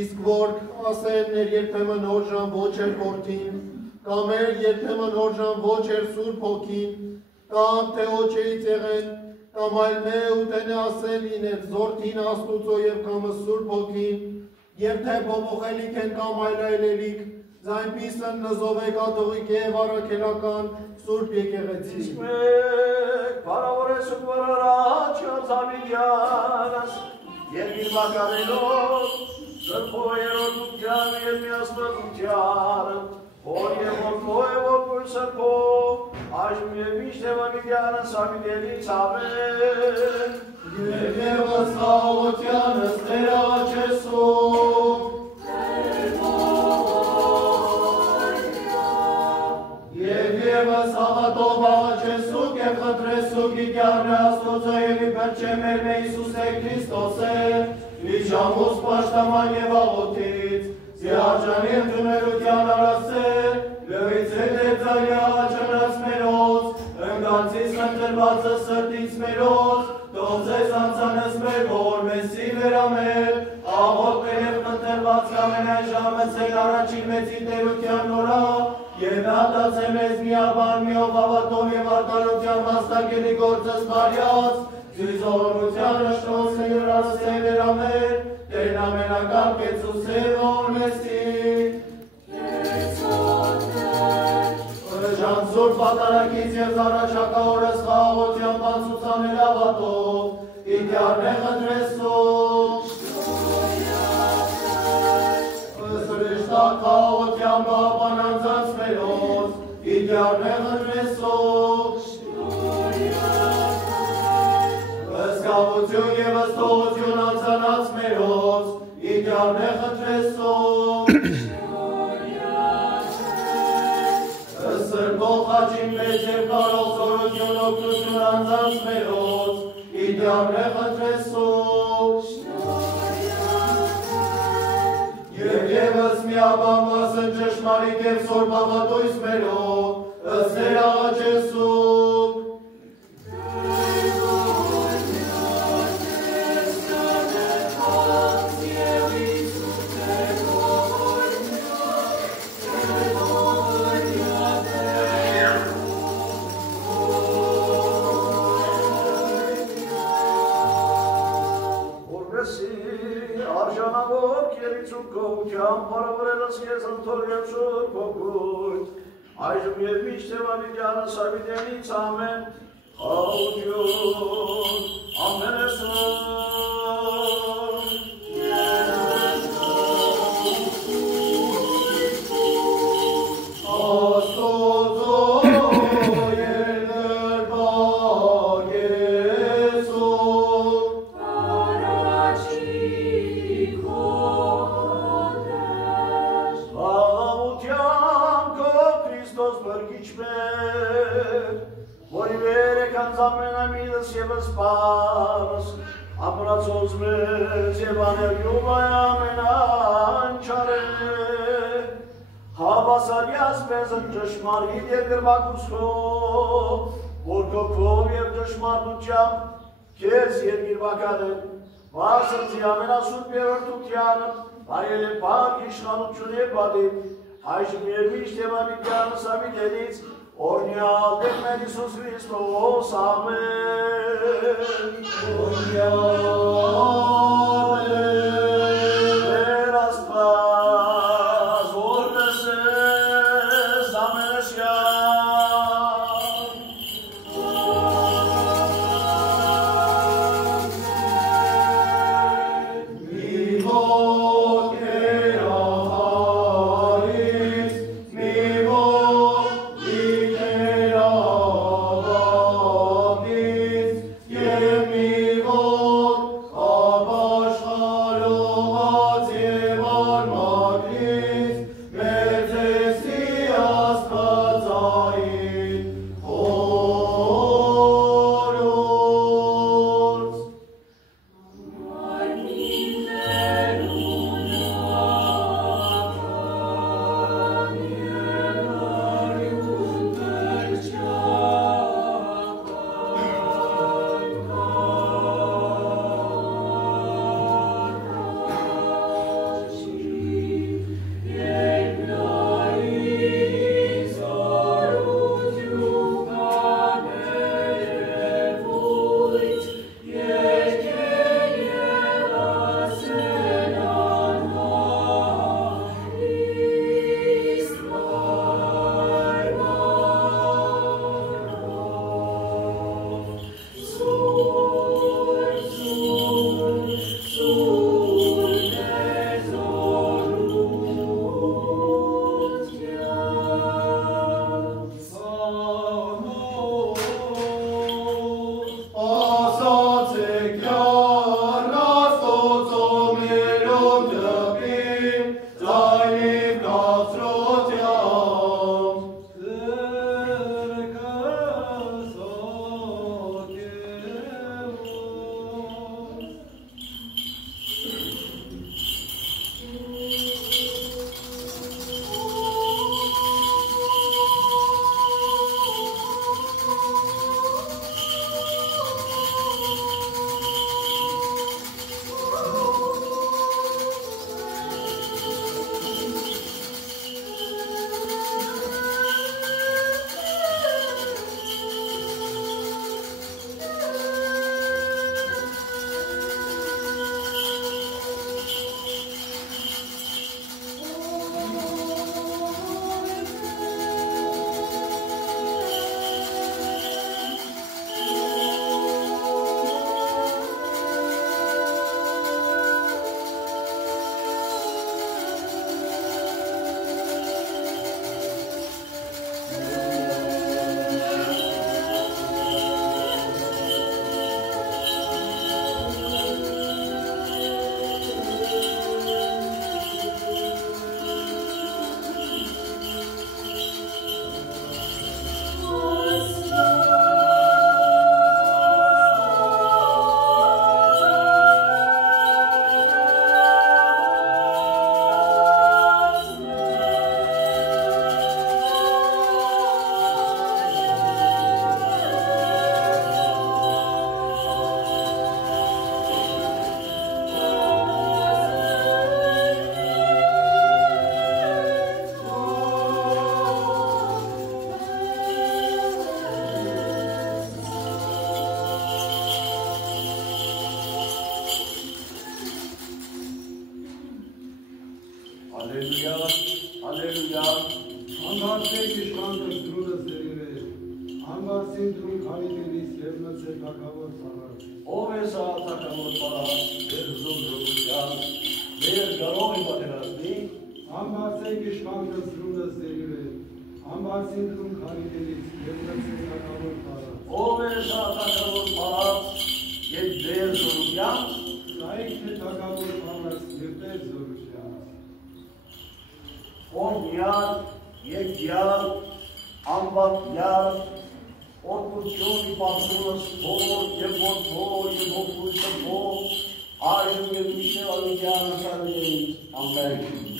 Իսկ որ ասելներ երբեմն օժան ոչ էր որդին, կամ երբեմն հորժան ոչ էր Սուրբ Հոգին, կամ թե օջեից եղեն, կամ այլ մե ուտենե ասել իներ զորդին Աստուծո և կամը Սուրբ Հոգին, և թե բոբոխելիք են կամ այլ այլելիք, զայնպիսն նզովեք ադողիկ և առաքելական Սուրբ եկեղեցի։ Իսկ բարավորես ու բարարաչ Զավիդյանս, և իր մակարելով, սրբո երորդության և միասպրդության, որ և որքո է որքույր սրբո, այժմ և միշտ Զավիդյանս Զավիդելից ամեն։ Եվ ևս խաղոտյանս ներաչեսու, Եվս հավատով աղաչեսուկ և խտրեսուկ իտյարն Աստուծո և իպերչե մեր մե Իսուս է Քրիստոս է, վիճամուս պաշտաման և աղոտից, զիարջանի ընդունելության արասե, լվից է դեպձանի աղաչանած մերոց, ընգանցից ընտրվածը սրտից մերոց, թող ձեզ անցանս մեր որ մեսի վերամեր, աղոտներ և ընտրված կամենայն ժամը ձեր առաջին մեծի տերության նորա, և հատաց է մեզ միաբան միով հավատով և արտարության վաստակելի գործս բարյաց, զիզողորության ըշտոս է յուրաս է վերամեր, տեն ամենական կեցուս է որ մեսի։ Ժան սուրբ պատարակից և զարաչակավորս խաղաղության բանցուցանել ավատով, իտյարն է խտրեսում, Սրիշտակ խաղաղության բաղապան անձանց մերոց, իտյարն է խտրեսում, Վսկավություն և վստողություն անձանած մերոց, իտյարն է խտրեսում, Սրբող խաչին մեծ և կարող զորություն օգնություն անձանց մերոց, իտյարն է խտրեսում, Եվ ևս միաբանվասն ճշմարիտ և սորբ հավատույց մերով, ըսեր աղաչեսում, Այժմ և միշտ Զավիդյանս Զավիդելից ամեն, խաղություն, ամենեսում, ամենամիդս և սպանս, ապրացոց մեզ և աներյում այ ամենանչար է, հավասարյաս մեզ են ճշմարիտ և գրմակուսքով, որ կոքով և ճշմարտությամբ կեզ երկիրվական են, վասնձի ամենասուրբ երորդությանը, բարել է պարկ իշխանություն և բադիմ, այժմ և միշտ և Զավիդյանս Զավիդելից, Օրնյալ դեպ մեր Իսուս Քրիստոս, ամեն, Օրնյալ մեր Աստված, որպես ես ամենեսյան, մի ոգ է ահարից, մի ոգ Եվ մի ոգ Ամբարձեք իշխանտը դրունը զերիվեր, ամբարձին դրուն քարիդենից և մծեր թակավոր ծառար։ Ով է սա թակավոր պարած, դեր զոզրության, դեր գարողի պատերազմի, ամբարձեք իշխանտը դրունը զերիվեր, ամբարձին դրուն քարիդենից և մծեր թակավոր ծառար։ ով է սա թակավոր պարած, և դեր զոզրության, Սայք թե թակավոր պարած և դեր զորության։ Օրնյալ, եկյալ, ամբատյալ, օրգություն իպատունս փոր և որդոր և հոգույսը փոր, այժմ և միշև ալիգյան ասարվերից, ամեն։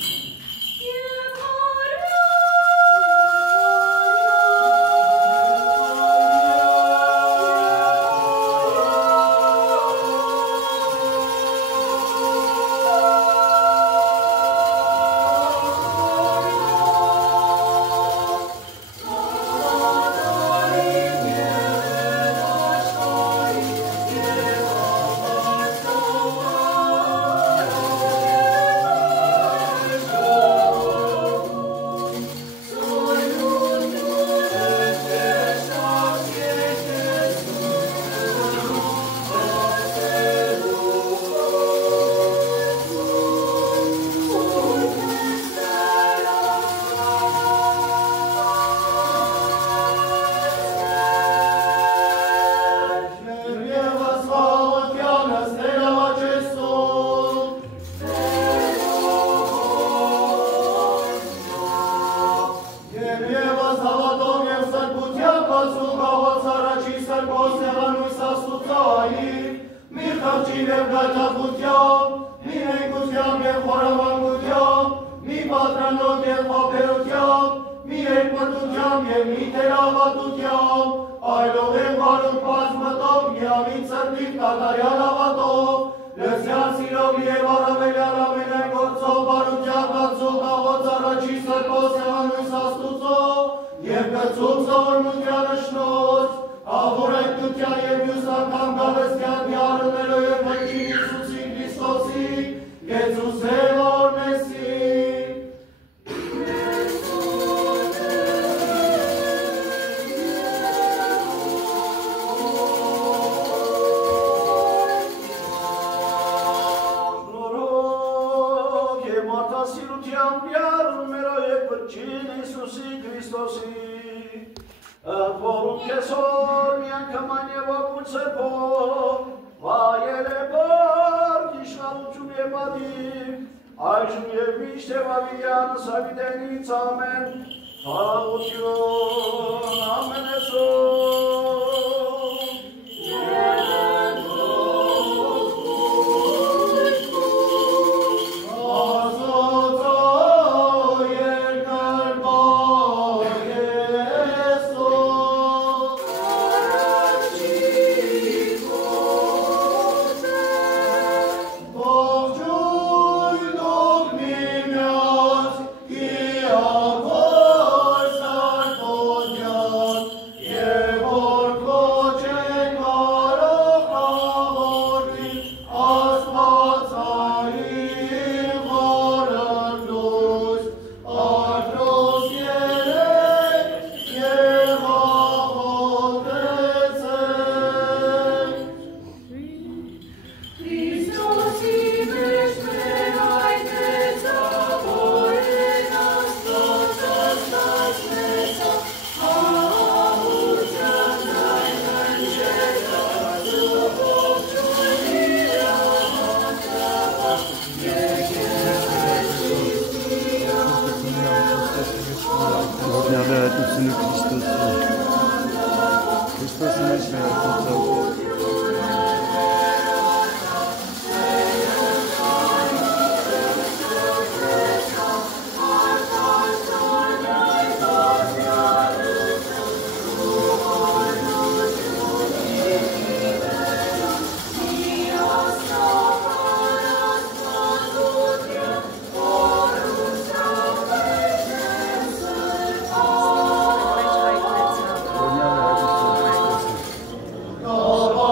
Oh,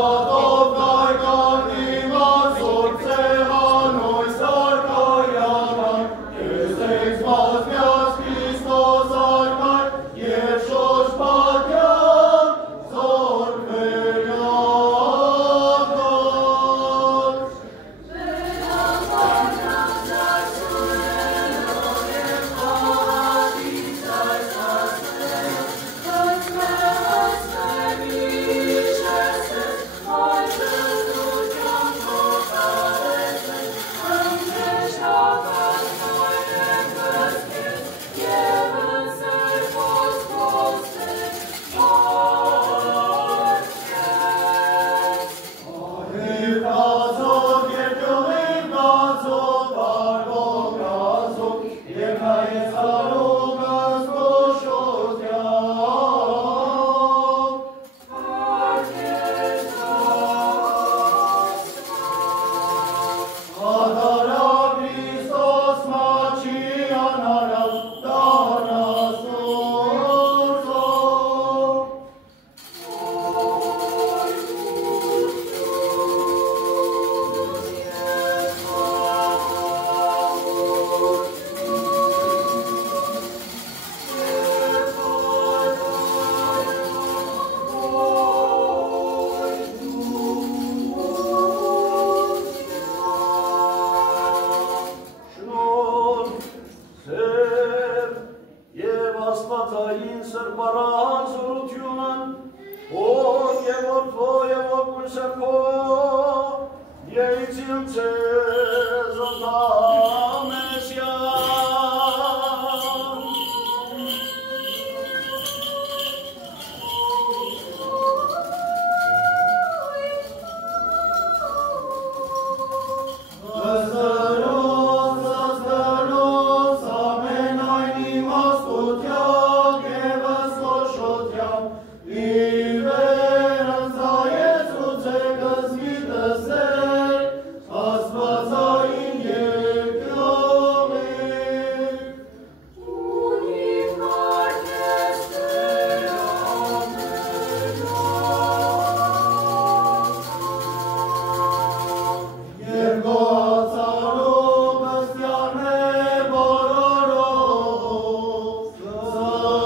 աստվածային սրբարան զորությունն, ով և որդվո և ոգուն սրբո, Ելիցիլ ցեզ անդամեսյան, Զազդրոս, ամենայն իմաստությամբ և սոշոտյամբ, իվեր ընձայեց ու ձեգս գիտսել, աստվածային երկյալիկ։ Ունիվ նարկեսներ ամենակ, և գոհացարով ըստյաններ բոլորով զարլիկ։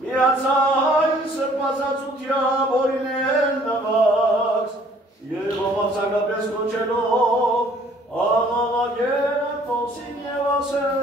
Միացային սրբազացությամբ օրինել նվաքս և համարձակապես կոչելով աղաղակել տոսին և ասել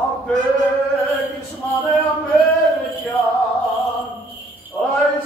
Աղբեք իսմանը ամերիկյան, այ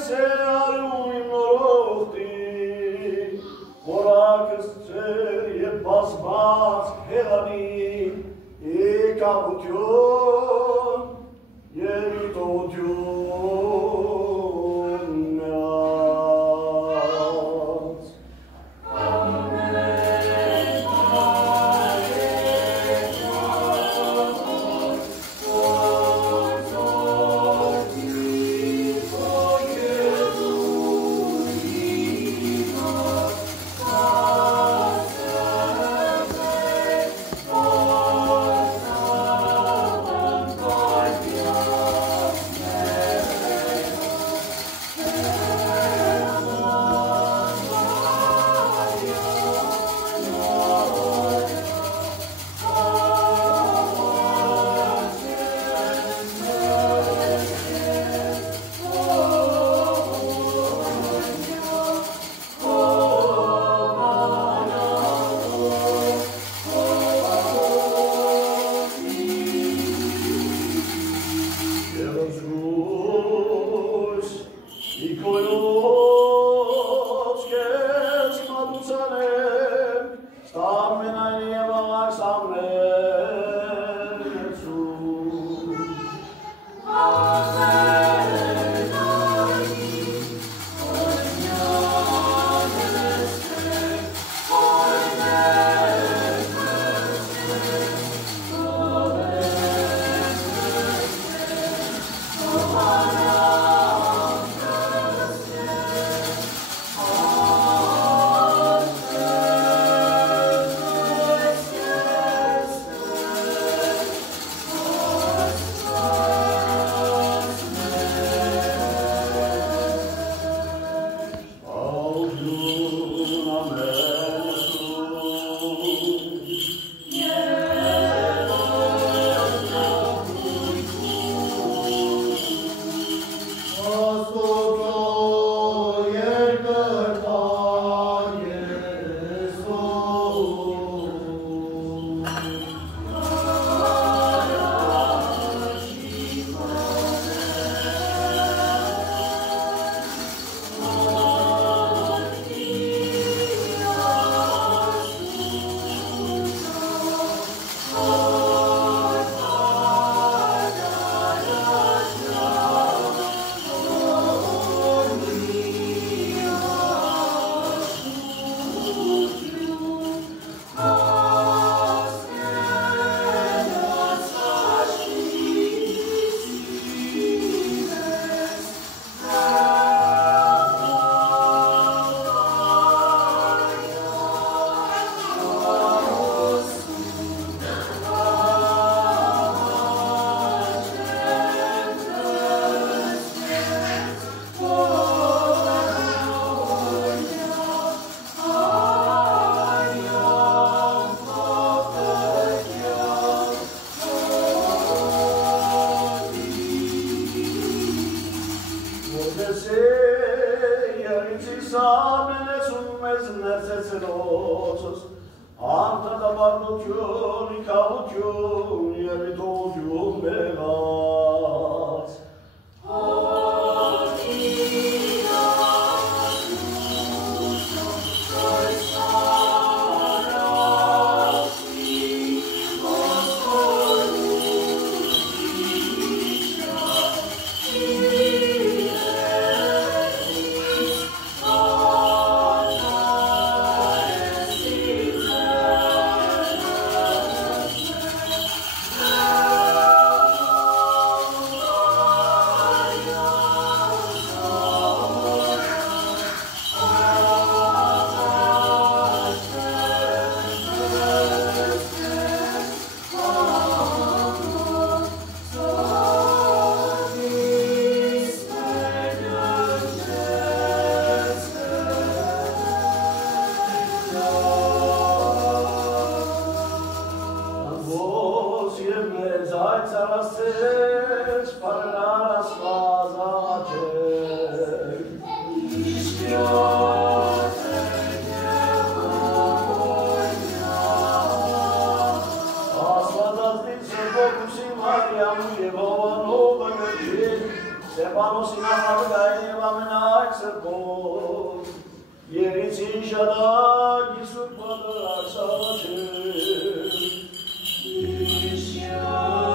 Ishya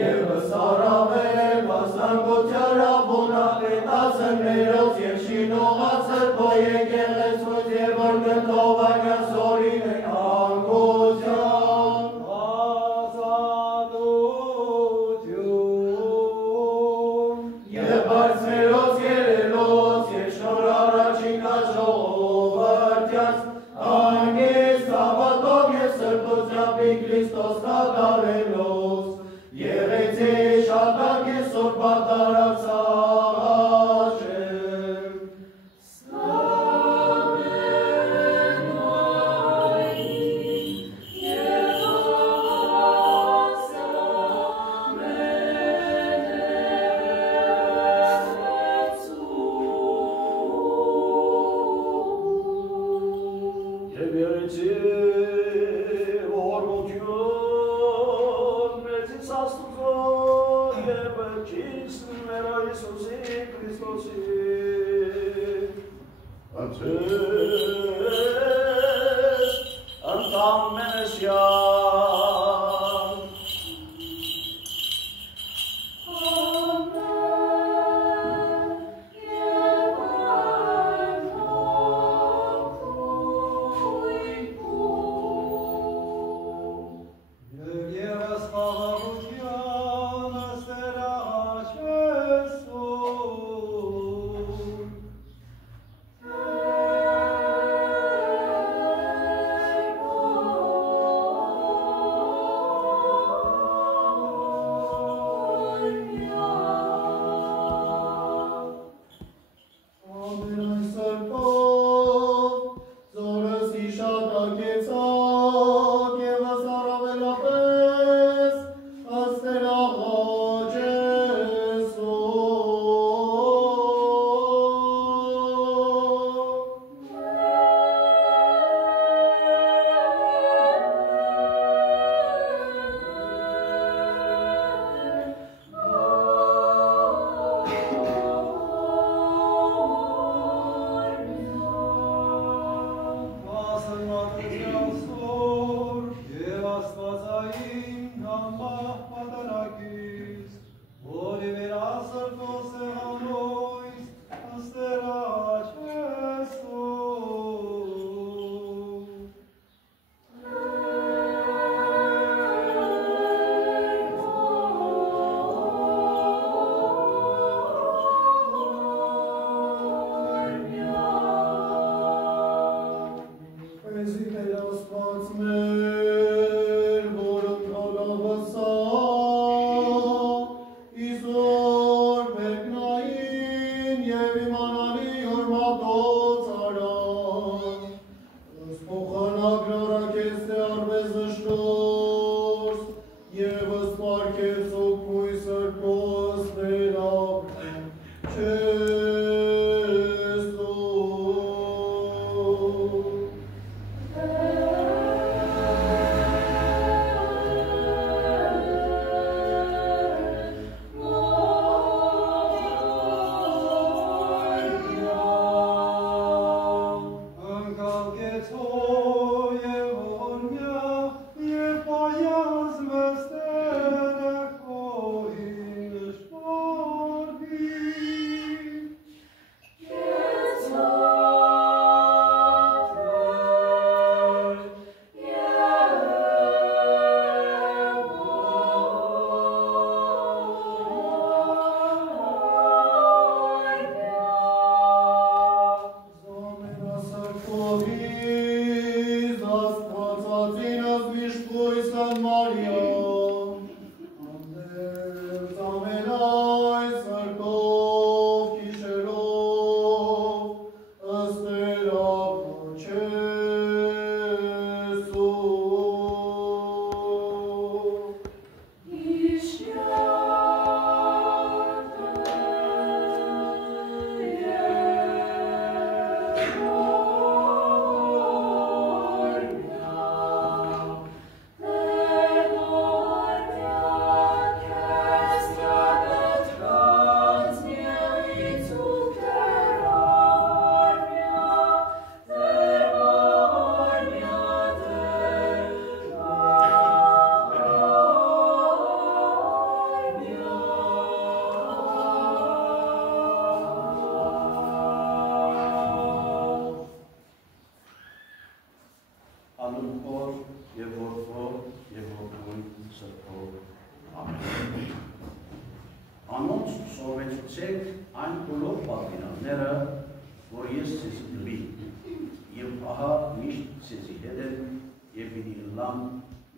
Եվ սարավել, վասանգոթյար աբոնապետացն ներոց և շիր Արի Քրիստոս կատարելոս, եղեցի շատակ եսօր պատարացաշեմ,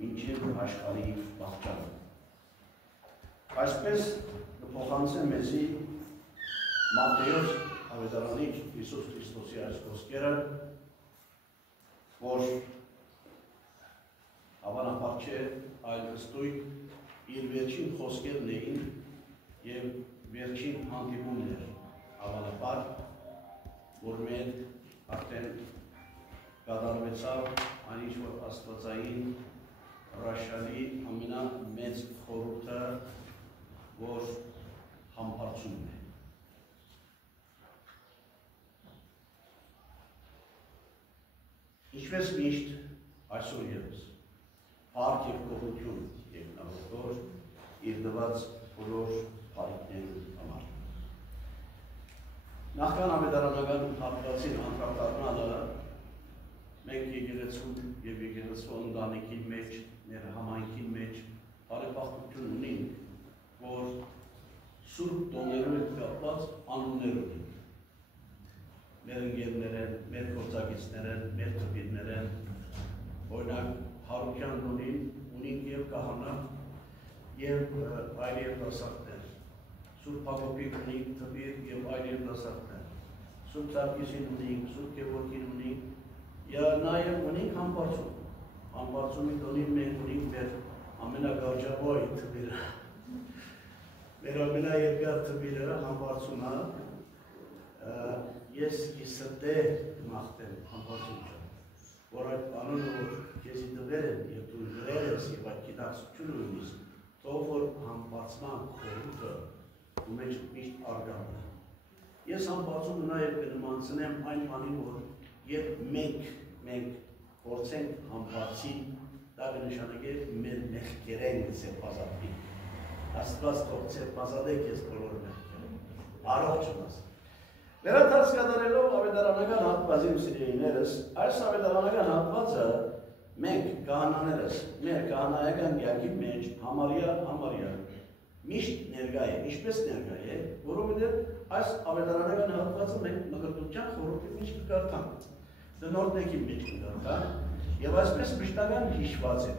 մինչև աշխարհի վաղճանը։ Այսպես կփոխանցեմ մեզի Մատթեոս ավետարանիչ Հիսուս Քրիստոսի այս խոսքերը, որ հավանաբար չէ, այլ ըստույն իր վերջին խոսքերն էին և վերջին հանդիպումն էր, հավանաբար, որ մեր արդեն կատարվեցավ այն ինչ որ աստվածային հրաշալի ամենամեծ խորհուրդը, որ համբարձումն է։ Ինչպես միշտ այսօր ևս, փառք և գոհություն եկնավորող իր տված բոլոր բարիքների համար։ Նախքան ավետարանական հատվածին անդրադառնալը, մենք եկեղեցու և եկեղեցու ընտանիքի մեջ, մեր համայնքի մեջ բարեբախտություն ունենք, որ սուրբ տոներով հետ կապված անուններ ունենք։ Մեր ընկերներ են, մեր գործակիցներ են, մեր թվիրներ են, օրինակ Հարության տոնին ունենք և կահանա և այլ երիտասարդներ, Սուրբ Հակոբին ունենք թվիր և այլ երիտասարդներ, Սուրբ Սարգիսին ունենք, Սուրբ Գևորգին ունենք, նաև ունենք Համբարձումի տոնին մենք ունենք մեր ամենագարջաբոյ թվիրը, մեր ամենաերկար թվիրը Համբարձումը, ես իսրտե կմաղթեմ Համբարձում, որ այդ անունը, որ քեզի տվել են և դու գրել ես և այդ գիտակցությունը ունիս, թող որ համբարձման խորհուրդը ու մեջ միշտ արգանդը։ Ես համբարձումը նաև կնմանցնեմ այն բանին, որ երբ մենք փորձենք համբարձին, դա կնշանակի մեր մեղքերեն սեպազատվի։ Աստված թող սեպազատե քեզ բոլոր մեղքերեն։ Առողջ ըմաս։ Վերադարձ կատարելով ավետարանական հատվածին սիրելիներս, այս ավետարանական հատվածը մենք կահանաներս, մեր կահանայական կյանքի մեջ համարյա միշտ ներկա է, ինչպես ներկա է, որովհետև այս ավետարանական հատվածը մենք մկրտության խորհրդի մեջ կկարդանք, դնորդների մեջ կկարդանք, և այսպես մշտական հիշված է։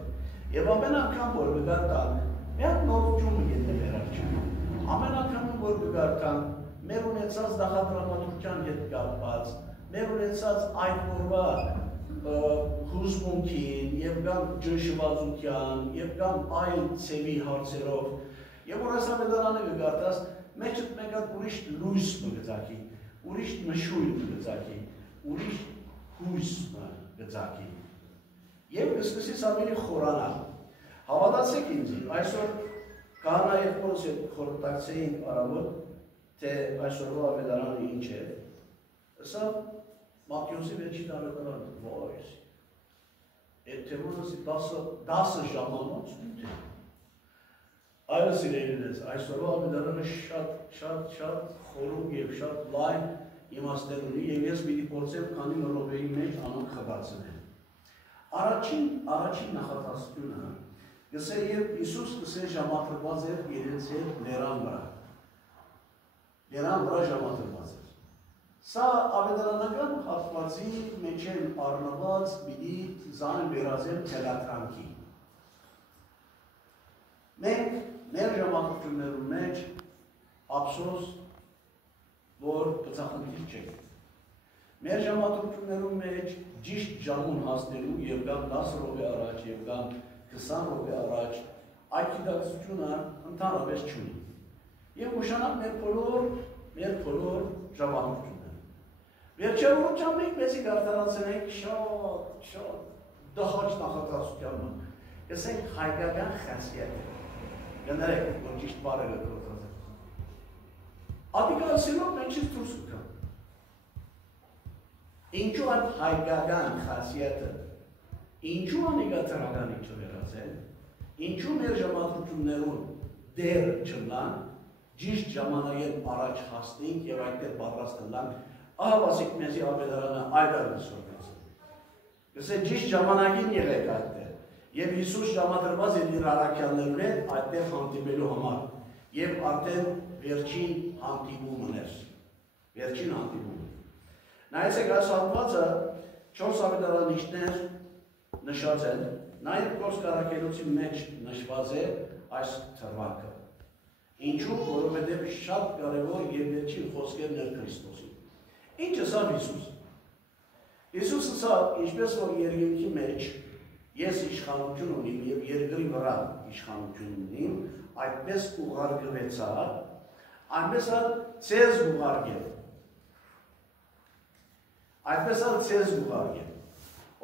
Եվ ամեն անգամ, որ կկարդանք, մի հատ նորություն գտնենք մեր առջև։ Ամեն անգամ, որ կկարդանք, մեր ունեցած նախադրամատության հետ կապված, մեր ունեցած այդ օրվա հուզմունքին, և կամ ճնշվածության, և կամ այլ ծևի հարցերով, և որ այս ավետարանը կգարտաս, մեջդ մեկ հատ ուրիշ լույս կգծակի, ուրիշ մշույլ կգծակի, ուրիշ հույս կգծակի, և կսկսից ավելի խորանալ։ Հավատացեք ինձի, այսօր կահանա եղբորս հետ խորհրդակցեինք առավոտ, թե այսօրվա ավետարանը ինչ է, սա Մատթեոսի վերջին ավետարանը, ոյս, այդ թեմանասի 10 ժամանոց նույն է։ Այլս իրենինես, այսօրվա ավետարանը շատ խորում և շատ լայն իմաստեր ունի և ես պիտի փորձեմ քանի րոպեի մեջ անոնք խտացնել։ Առաջին նախատեսությունը գսե երբ Հիսուս գսե ժամադրված էր իրենց հետ լերան վրա։ Լերան վրա ժամադրված էր։ Սա ավետարանական հատվածի մեջ են առնված պիտի զան վերածել թելատրանքի։ Մենք մեր ժամադրություններում մեջ ափսոս, որ բծախնդիր չենք։ Մեր ժամադրություններում մեջ ճիշտ ժամուն հասնելու և կամ 10 րոպե առաջ և կամ 20 րոպե առաջ այդ գիտակցությունը ընդհանրապես չունի։ Եվ ուշանակ մեր բոլոր ժամադրությունները։ Վերջավորության մենք մեզի գարտարացնենք շատ դահաճ նախատեսության ման։ Կսենք հայկական խասիետ է։ Գներեք, որ ճիշտ բարը գործած է։ Ադիկալսինով մեջից դուրս կգան։ Ինչու այդ հայկական խասիետը, ինչու անիգաթարական ինչու վերացել, ինչու մեր ժամադրություններում դեր չլան, ճիշտ ժամանակեն առաջ հասնենք և այդտեղ պատրաստ լանք, ահավասիկ մեզի ավետարանը այդարս սորվեցը։ Գսե ճիշտ ժամանակին եղեք այդտեղ, և Հիսուս ժամադրված էր իր առաքյալներուն հետ այդտեղ հանդիպելու համար, և արդեն վերջին հանդիպումն էր, վերջին հանդիպումը։ Նայեցեք այս հատվածը 4 ավետարանիչներ նշած են, Նաև գործարակելուցի մեջ նշված է այս թրվակը։ Ինչու, որովհետև շատ կարևոր եւ վերջին խոսքերն էր Քրիստոսի։ Ինչ ասավ Հիսուս։ Հիսուս ասավ, ինչպես որ երկինքի մեջ ես իշխանություն ունիմ եւ երկրի վրա իշխանություն ունիմ, այդպես ուղարկվեցա, այնպես էլ ցեզ ուղարկել։ Այդպես էլ ցեզ ուղարկել։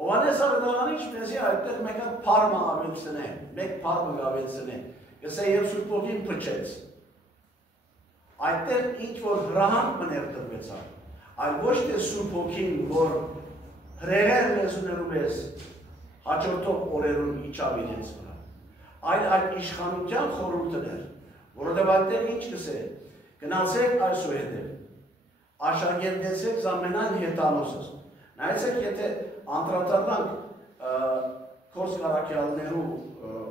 Ովանես ավետարանի ինչպես է այդտեղ մեկ հատ փարմա ավելցնե, մեկ փարմը ավելցնե, գսե եւ Սուրբ Ոգին փչեց։ Այդտեղ ինչ որ հրահանգ մներ տրվեցավ, այլ ոչ թե Սուրբ Ոգին, որ հրեղեր լեզուներում ես հաջորդող օրերում իջավ իրենց վրա, այլ այդ իշխանության խորհուրդներ, որովհետև այդտեղ ինչ գսե, գնացեք այսուհետև, աշակերտեցեք զամենայն հետանոսս։ Նայեցեք, եթե անդրադառնանք Քորս Կարաքյաններու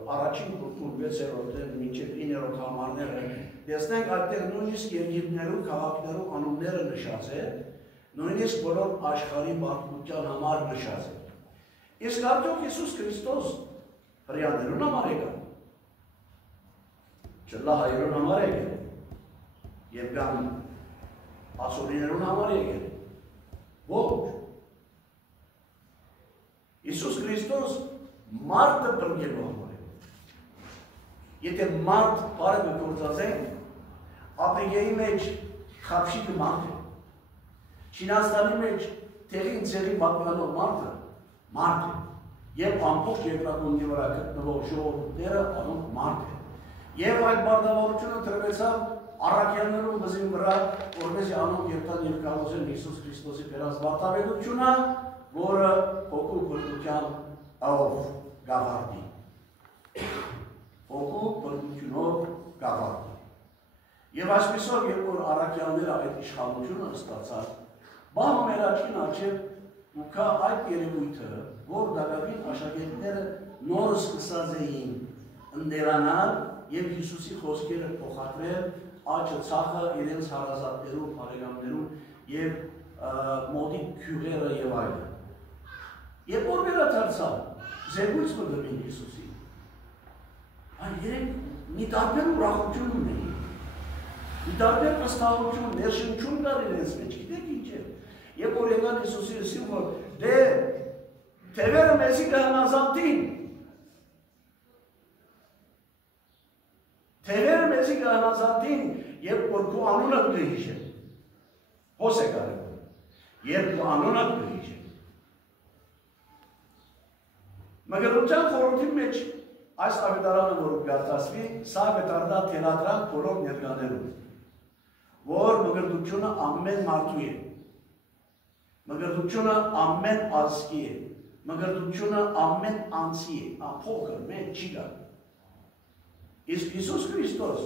առաջին գլխում 6-րդ մինչև 9-րդ համարները, տեսնենք այդտեղ նույնիսկ երկիրներու, քաղաքներու անունները նշած է, նույնիսկ բոլոր աշխարհի մարդկության համար նշած է։ Իսկ արդյոք Հիսուս Քրիստոս հրեաներուն համար եկավ։ Չլա հայերուն համար եկել, եւ կամ ասորիներուն համար եկել։ Ոչ։ Հիսուս Քրիստոս մարդը բրգելու համար է։ Եթե մարդ բարը գործածենք, Ապրիգեի մեջ խապշիկը մարդ է։ Չինաստանի մեջ տեղին ցեղի պատկանող մարդ է։ Եվ ամբողջ երկրագնդի վրա գտնվող ժողովուրդները անոնք մարդ է։ Եվ այդ բardavառությունը տրվեցավ առաքյալներու վզին վրա, որպեսզի անոնք երթան եւ կարողեն Հիսուս Քրիստոսի բերած վարտավետությունը, որը հոգու բրդության ով գավարդի։ Հոգու բրդությունով գավարդի։ Եվ այսպիսով, երբ որ առաքյալները այդ իշխանությունը ստացան, բահը մեր աչքին առջև ուքա այդ երևույթը, որ դակավին աշակերտները նոր սկսած էին ընդերանալ եւ Հիսուսի խոսքերը փոխադրել աճը ցախը իրենց հարազատներու, բարեկամներու եւ մոդի քյուղերը եւ այլն։ Եվ որ վերադարձան, զեկույց մտվին Հիսուսի։ Այն երեք մի տարբեր ուրախություն ունեին։ Մի տարբեր վստահություն, ներշնչում կար իրենց մեջ, գիտեք ինչ է։ Եվ որ եկան Հիսուսի ասին, որ դե թևերը մեզի կհնազանդին։ Թևերը մեզի կհնազանդին, երբ որ քո անունը կհիշեն։ Հոս է կարևոր։ Երբ քո անունը կհիշեն։ Մգրության խորհրդի մեջ այս ավետարանը, որ գարտասվի, սա ավետարանա թելադրան բոլոր ներկաներում, որ մգրդությունը ամեն մարդու է, մգրդությունը ամեն ազգի է, մգրդությունը ամեն անձի է, փոքր, մեծ չի գա։ Իսկ Հիսուս Քրիստոս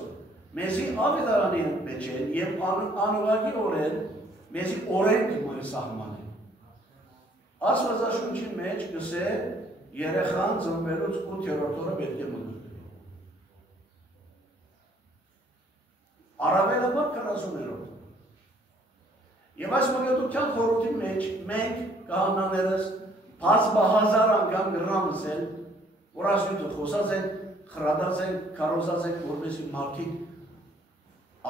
մեզի ավետարանի մեջ են եւ անուղակի օրեն մեզի օրենք մը սահմանեն։ Աստվածաշունչի մեջ գսե երեխան ծնվելուց 8-րդ օրը պետք է մգրդվի։ Առավելաբար 40-րդ։ Եվ այս մգրդության խորհրդի մեջ մենք կահանաներս բազմահազար անգամ գրամս են, որ ասյութը խոսած են, խրադած են, կարոզած են, որպեսզի մարդիկ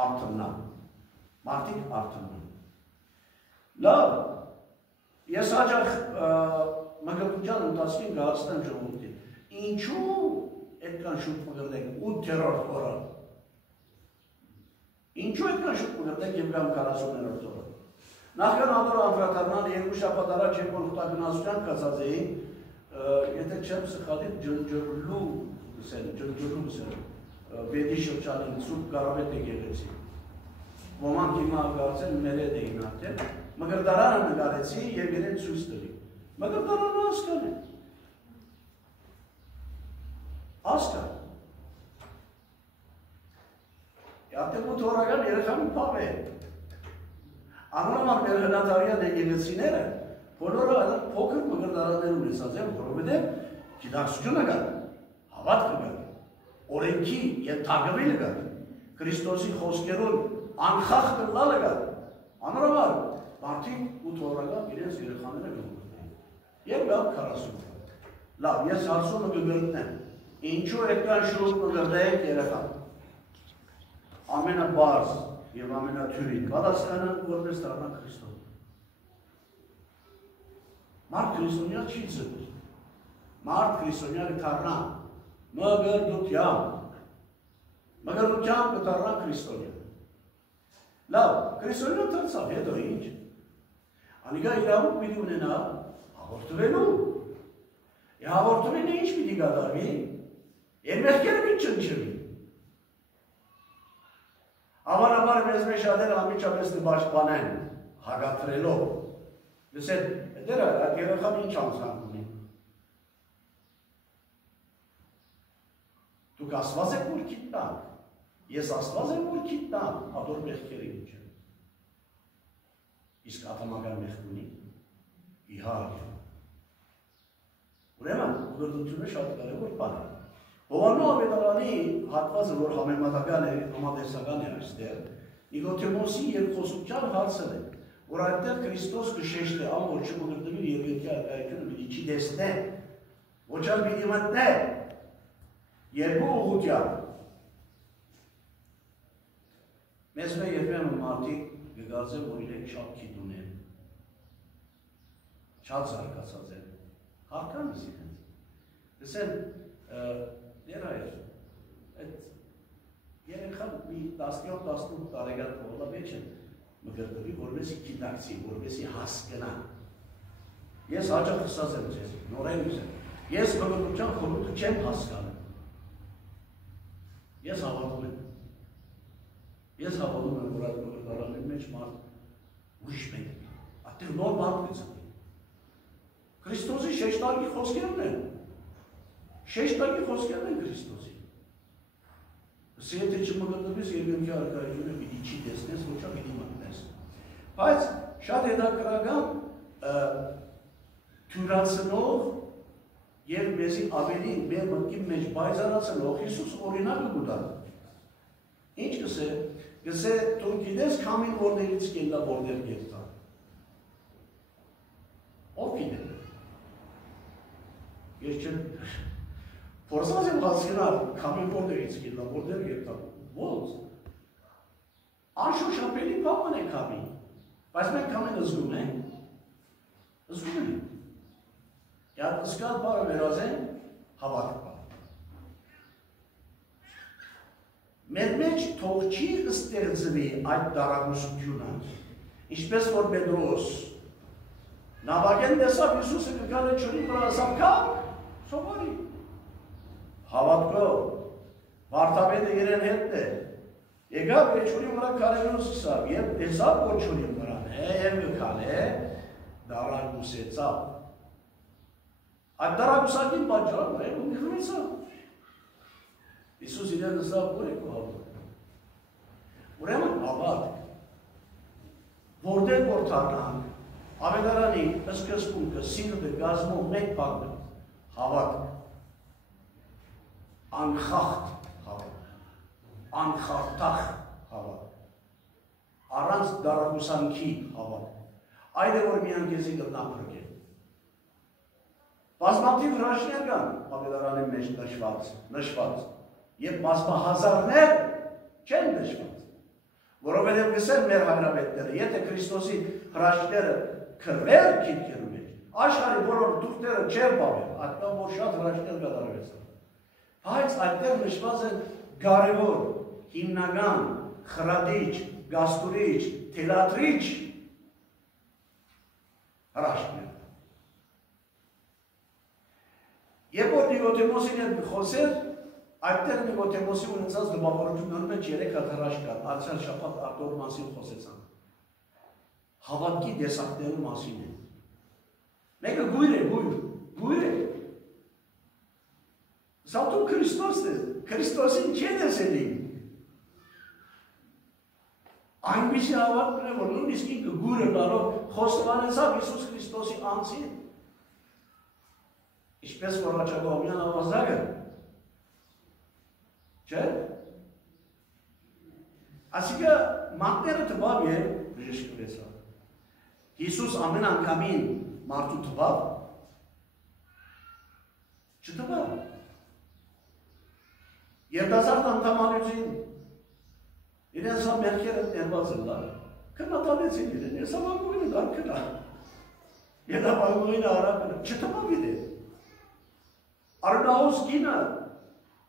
արթնան։ Մարդիկ արթնան։ Լավ, ես հաճախ մգրդության ընթացքին գահացնեմ ժողովրդին։ Ինչու այդքան շուտ մգրդենք 8-րդ օրը։ Ինչու այդքան շուտ մգրդենք եւ կամ 40-րդ օրը։ Նախքան անդոր անդրադառնալ երկու շաբաթ առաջ երբ որ հուտագնացության կացած էին, եթե չեմ սխալի ջնջլու բեդի շրջանին Սուրբ Կարավետ եկեղեցի։ Ոմանք հիմա կարծեն մեր հետ էին արդեն, մգրդարանը նկարեցի եւ իրեն ցույց տվի։ Մգրդարանը ասկան է։ Ասկան։ Յատեմու թորական երեխան պապ է։ Անորոման մեր հնատարյան եկեղեցիները բոլորը փոքր մգրդարաններ ունեցած են, որովհետեւ գիտակցությունը կա, հավատքը կա, օրենքի ենթարկվելը կա, Քրիստոսի խոսքերուն անխախտ լալը կա, անորոման մարդիկ ու թորական իրենց երեխաները գնում են, եւ գալ 40։ Լավ, ես հարցումը կգրտնեմ, ինչու այդքան շուտ մգրդեք երեխան։ Ամենաբարձ և ամենաթյուրին պատասխանը որպես դառնա Քրիստոս։ Մարդ քրիստոնյա չի ծնի։ Մարդ քրիստոնյա կդառնա մգրդությամբ կդառնա քրիստոնյա։ Լավ, քրիստոնյա դարձավ, հետո ինչ։ Անիկա իրավունք պիտի ունենա հաղորդվելու։ Հաղորդումին ինչ պիտի կատարվի։ Եվ մեղքերը պիտի չնչվի։ Հավանաբար մեզ մեջ շատերը անմիջապես կպաշտպանեն հագաթրելով։ Լսել, դերը այդ երեխան ինչ անցանք ունի։ Դուք ասված եք որ գիտնաք։ Ես ասված եմ որ գիտնամ, ադոր մեղքերը ինչ են։ Իսկ ատամական մեղք ունի։ Իհարկե։ Ուրեմն, ուղղորդությունը շատ կարևոր բան է։ Հովանու Ավետարանի հատվածը, որ համեմատական է, համատեսական է այստեղ, Նիկոդեմոսի երկխոսության հարցն է, որ այդտեղ Քրիստոս կշեշտի ամոր չմգրդվի երկրքի արկայությունը պիտի չի տեսնե, ոչ այլ պիտի մտնե, երկու ուղղությամբ։ Մեզ մեր երբեմն մարդիկ կգործեն, որ իրենք շատ գիտուն են, շատ զարգացած են, հարկանս իրենց։ Լսեն, դեր այր, այդ երեխան մի 17-18 տարեկան թողնա մեջ են մգրդվի, որպեսի գիտակցի, որպեսի հասկնա։ Ես հաճախ խսած եմ ձեզ, նորեն ուզեմ, ես մգրդության խորհուրդը չեմ հասկանում։ Ես հավատում եմ։ Ես հավատում եմ, որ այդ մգրդարանի մեջ մարդ ուրիշ մեկ է, այդտեղ նոր մարդ կծնի։ Քրիստոսի շեշտակի խոսքերն են։ Շեշտակի խոսքերն են Քրիստոսի։ Սա եթե չմգրդվես երկրքի արկայությունը պիտի չի տեսնես, ոչ պիտի մտնես։ Բայց շատ հետաքրքրական թյուրացնող և մեզի ավելի մեր մտքի մեջ բայզարացնող Հիսուս օրինակը կուտա։ Ինչ կսե, կսե դու գիտես քամին որներից կելա որտեղ գերտա։ Ով գիտե։ Ես չեմ փորձած եմ հասկանալ քամին որտեղից կելա որտեղ գերտա։ Ոնց։ Անշոշափելի բան է քամին։ Բայց մենք քամին զգում ենք։ Զգում ենք։ Եվ սկալ բարը վերազեն հավատք բան։ Մեր մեջ թող չի ստեղծվի այդ դարագուսությունը, ինչպես որ Պետրոս նավագեն տեսավ Հիսուսը կգալը չունի վրա ասավ կապ, սովորի։ Հավատքով, վարդապետը երեն հետն է, եկավ չունի վրա կարևորը սկսավ, և տեսավ որ չունի վրան է, և կքալ է, դարագուսեցավ։ Այդ դարագուսակին պատճառ է, ու միխրեցավ։ Հիսուս իրեն նստավ որ եք հավատք։ Ուրեմն հավատք, որտեղ որ թարնանք, Ավետարանի սկզբունքը, սիրտը գազմով մեկ բան է, հավատք, անխախտ հավատք, անխախտախ հավատք, առանց դարագուսանքի հավատք, այդ է որ միան կեզի գտնա փրկել։ Բազմաթիվ հրաշքներ կան Ավետարանի մեջ նշված, և բազմահազարներ չեն նշված, որովհետև գսել մեր հանրապետները, եթե Քրիստոսի հրաշքները քրվեր քիրքերու մեջ, աշխարհի բոլոր դուքները չեր բավել, այդքան որ շատ հրաշքներ կատարվեցան։ Բայց այդտեղ նշված են կարևոր, հիմնական, խրատիչ, գաստուրիչ, թելադրիչ հրաշքներ։ Երբ որ Նիկոդեմոսին հետ խոսել, այդտեղ Նիկոդեմոսի ունեցած դպավորությունների մեջ 3 հատ հրաշք կան, անցյալ շաբաթ արտոր մասին խոսեցան։ Հավատքի տեսակների մասին է։ Մեկը գույր է, գույր է։ Զատու Քրիստոսն է, Քրիստոսին չի տեսելի։ Այնպիսի հավատքն է, որ նույնիսկ ինքը գույրը բարով խոստովանեցավ Հիսուս Քրիստոսի անձին։ Ինչպես որ Հաճագոհամյան ավազակը, չէ՞։ Ասիկը մատները տվավ և բժշկվեցավ։ Հիսուս ամեն անգամին մարդու տվավ, Չտվա։ Երդասարդ անդամանություն իրենց հա մերքերը ներված են լար։ Կնատանեցին իրեն, ես ավագույնը դար կնա։ Ետ ավագույնը արակը, չտվա վիդե։ Արնահոս կինը,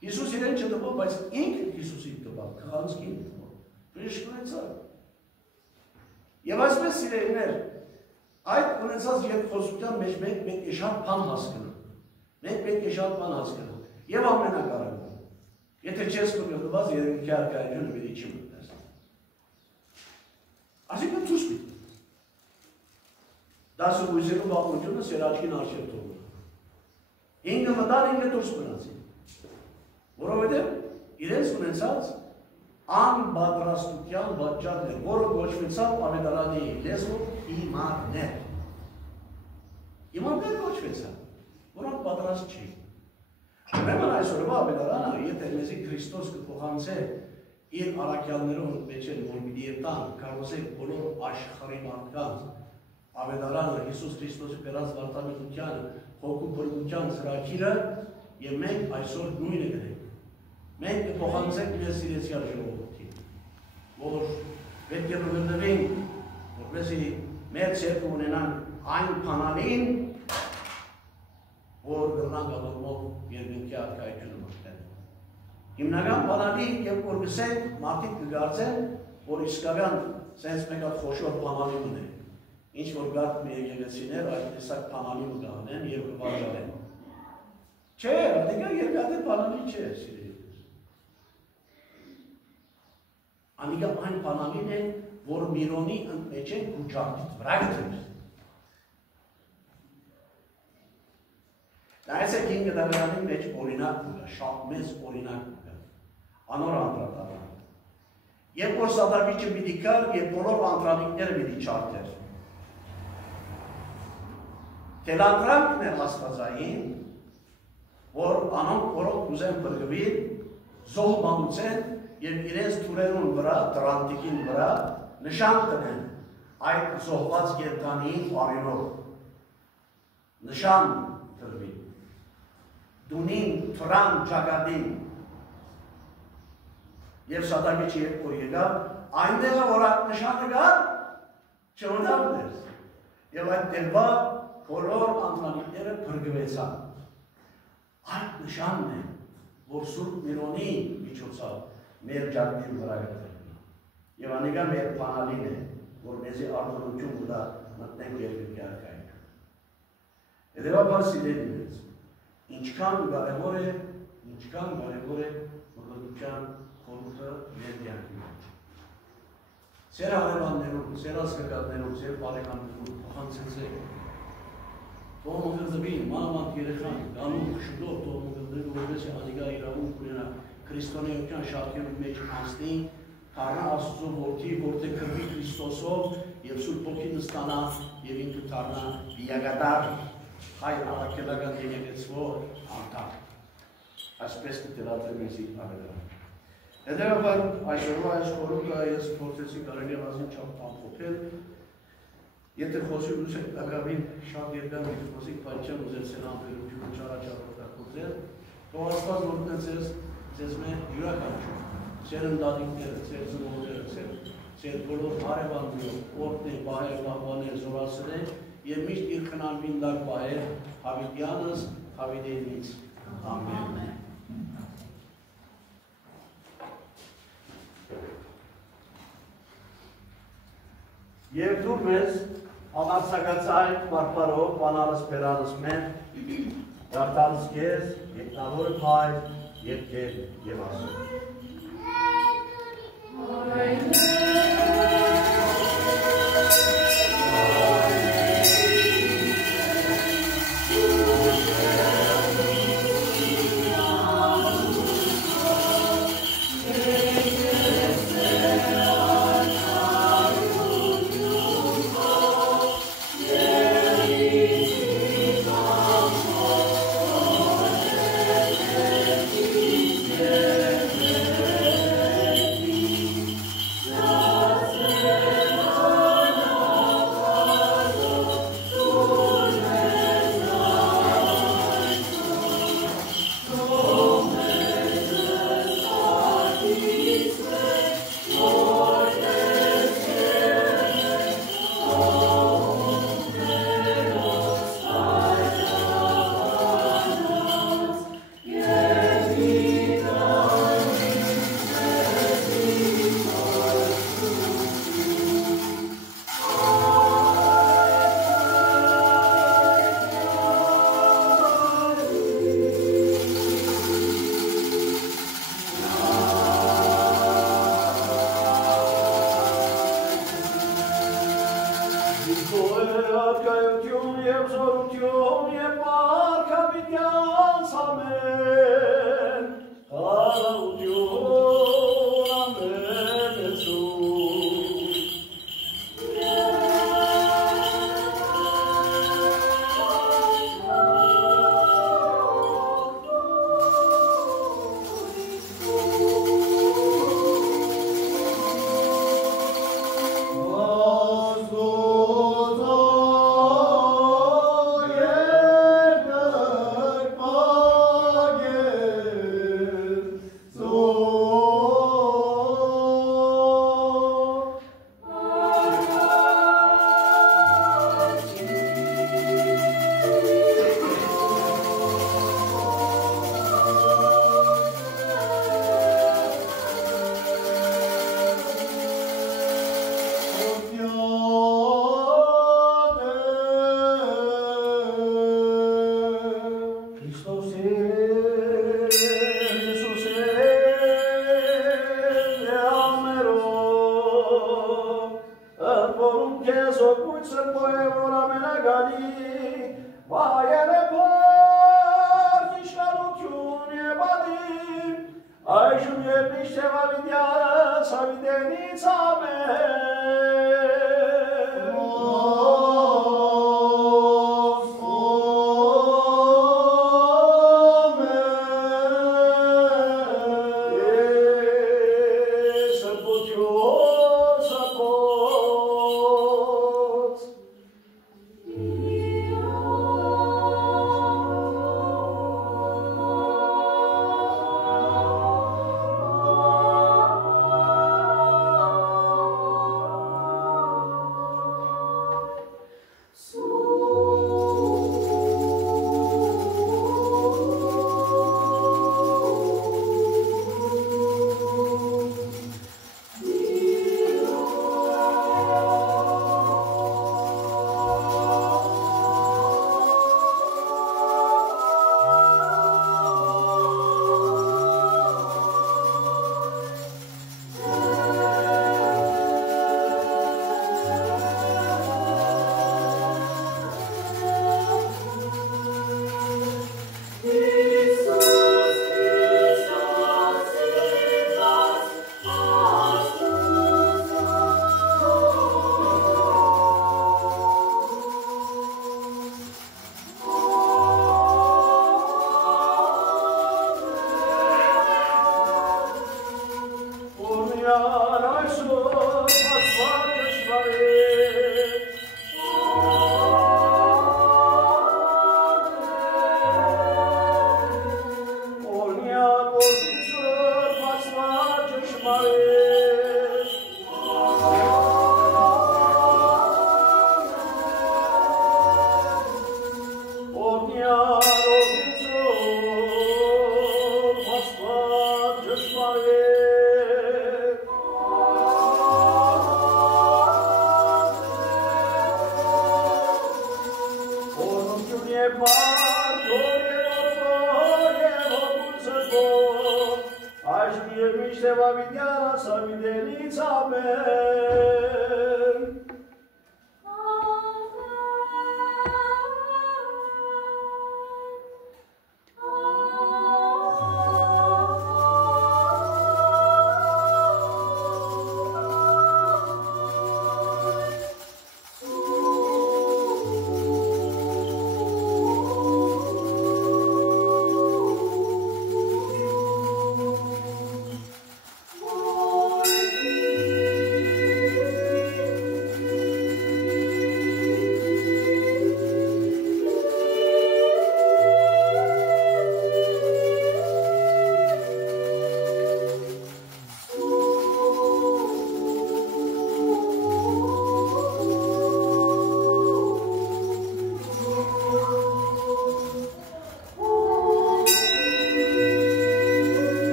Հիսուս իրեն չտվա, բայց ինքը Հիսուսին տվա, կղանց կին տվա, բրիշկունեցա։ Եվ այսպես սիրելիներ, այդ ունեցած երկխոսության մեջ մենք պետք է շատ բան հասկնանք, մենք պետք է շատ բան հասկնանք, և ամենակարևորը, եթե չես կգտնված երևույթի արկայությունը մի չի մտնես։ Այսինքն ցույց պիտի։ Դասը ույսերու բաղությունը սեր աչքին արժեր թողում։ Ինքը մտան, ինքը դուրս մնացին։ Որովհետև իրենց ունեցած անպատրաստության պատճառն է, որը կոչվեցավ Ավետարանի լեզվով իմարներ։ Իմարներ կոչվեցան, որոնք պատրաստ չէին։ Ուրեմն այսօրվա Ավետարանը, եթե մեզի Քրիստոս կփոխանցե իր առաքյալներով մեջ են, որ պիտի տան, կարողացեք բոլոր աշխարհի մարդկանց Ավետարանը Հիսուս Քրիստոսի բերած վարդապետությանը, հոգու փրկության ծրագիրը, եւ մենք այսօր նույնը կնենք։ Մենք կփոխանցենք մեր սիրեցյալ ժողովրդին, որ պետք է մտնենք, որպեսզի մեր ցերկը ունենան այն բանալին, որ գրնանք ավելմով երկնքի արկայությունը մտնել։ Հիմնական բանալի եւ որ գսենք, մարդիկ կգարցեն, որ իսկական սենց մեկ հատ խոշոր բանալի ունեն։ Ինչ որ գարկ մեր եկեղեցիներ այդ տեսակ բանալի կգանեն եւ կվաճառեն։ Չէ, դեկա երկաթը բանալի չէ, սիրելիներ։ Անիկա այն բանալին է, որ Միրոնի մեջ են կուջարդից վրա գտել։ Նայեցեք հին գդավերանի մեջ օրինակ կուգա, շատ մեծ օրինակ կուգա, անոր անդրադարան։ Երբ որ Սադավիճը պիտի կար, և բոլոր անդրանիկները պիտի չարդեր։ Թելանդրանքն է աստվածային, որ անոնք որոնք ուզեն բրգվին, զոհ բանուցեն և իրենց թուրերուն վրա, դրանտիկին վրա, նշան տնեն այդ զոհված երկանի արինով։ Նշան տրվին։ Դունին, թրան, ճագադին։ Եվ Սադավիճը երբ որ եկավ, այնտեղը որ այդ նշանը գար, չմտավ ներս։ Եվ այդ դեպա բոլոր անդրանիկները բրգվեցան։ Այդ նշանն է, որ Սուրբ Միրոնի միջոցով մեր ջանքին վրա գտնվում։ Եվ անիկա մեր բանալին է, որ մեզի արտոնություն կտա մտնենք երկրի արկայինը։ Հետևաբար սիրելիներս, ինչքան կարևոր է մղրտության խորհուրդը մեր կյանքի մեջ։ Ձեր հարևաններում, ձեր ազգականներում, ձեր բարեկամներում փոխանցեցեք։ Թող մղրտվի, մանավանդ երեխան, գանու շուտով թող մղրտվի, որպեսզի անիկա իրավունք ունենա քրիստոնեության շարքերու մեջ անցնի, դառնա Աստծո որդի, որտեղ կրվի Քրիստոսով եւ Սուրբ Հոգին ստանա եւ ինքը դառնա վիճակատար հայ առաքելական եկեղեցու անդամ։ Այսպես կտելադրի մեզի Ավետարանը։ Հետևաբար այսօրվա այս խորհուրդը ես փորձեցի կարելի ավազին չափ ամփոփել։ Եթե խոսի ուզեք ակավին շատ երկար խոսիկ պայքար ուզեցել ամբերություն չարաչարորդակոծել, թող Աստված որտնե ձեզ մեր յուրաքանչյուր, ձեր ընտանիքները, ձեր ծնողները, ձեր բոլոր հարևանները, օրհնել, պահել, պահպանել, զորացնել եւ միշտ իր խնամին լավ պահել հավիտյանս, հավիտենից։ Ամեն։ Եվ դու մեզ ամարցակացային պարպարով, պանալս պերանս մեն, դարտանս կեզ, եկնավոր պայր, և կեր և ասում։ Yeah. այժմ և միշտ հավիտյանս հավիտենից ամեն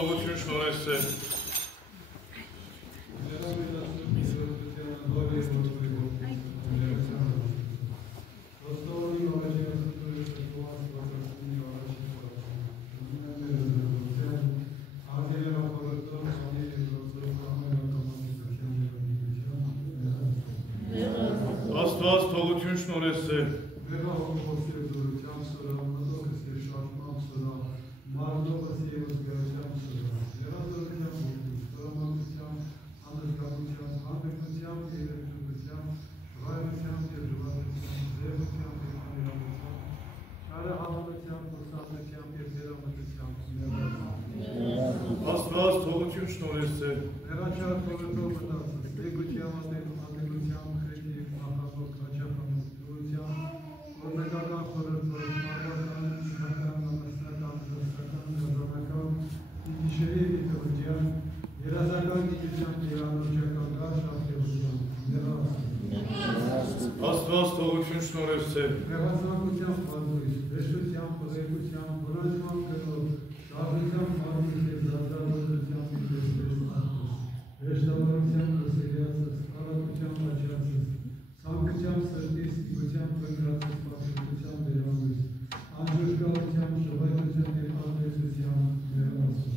Թողություն շնորհեսե Աստված թողություն շնորհեսե։ Վերահսկողս եւ զորությամբ սրա, մտքս եւ շարժմամբ սրա, մարդովս եւ զգայությամբ սրա, վերազորությամբ ոգուս, տրամադրությամբ, անզգայությամբ, հանդգնությամբ եւ երգչությամբ, շվայրությամբ եւ ժողովրդությամբ, ձևությամբ եւ անիրավությամբ, շարահավատությամբ, ուսանությամբ եւ վերամտությամբ, Աստված թողություն շնորհեսե։ վերաչար խորհրդով մտածած, դեգությամբ, ատելությամբ, քրեթի, նախագող, քաչախանով, դուրությամբ, օրնական խորհրդով, մարմական, սիհական, նամասնական, դրսական, դրդանական, դիշերի դիտողության, երազական դիտությամբ, երանորջական, գաշախեղությամբ, Աստված թողություն շնորհեսե։ Նեղացանկությամբ պատույս, վեշտությամբ, պղեկությամբ, բնաջմամբ կնով, շարժությամբ մարդուս և զազրավորությամբ իպեսպես ատուս, վեշտավորությամբ կսերյացս, կարակությամբ աչյացս, սանկությամբ սրտիս, իգությամբ կնկրացս, պատրիկությամբ վերանույս, անջուշկալությամբ, շվայտությամբ և ատեսությամբ ներասուս։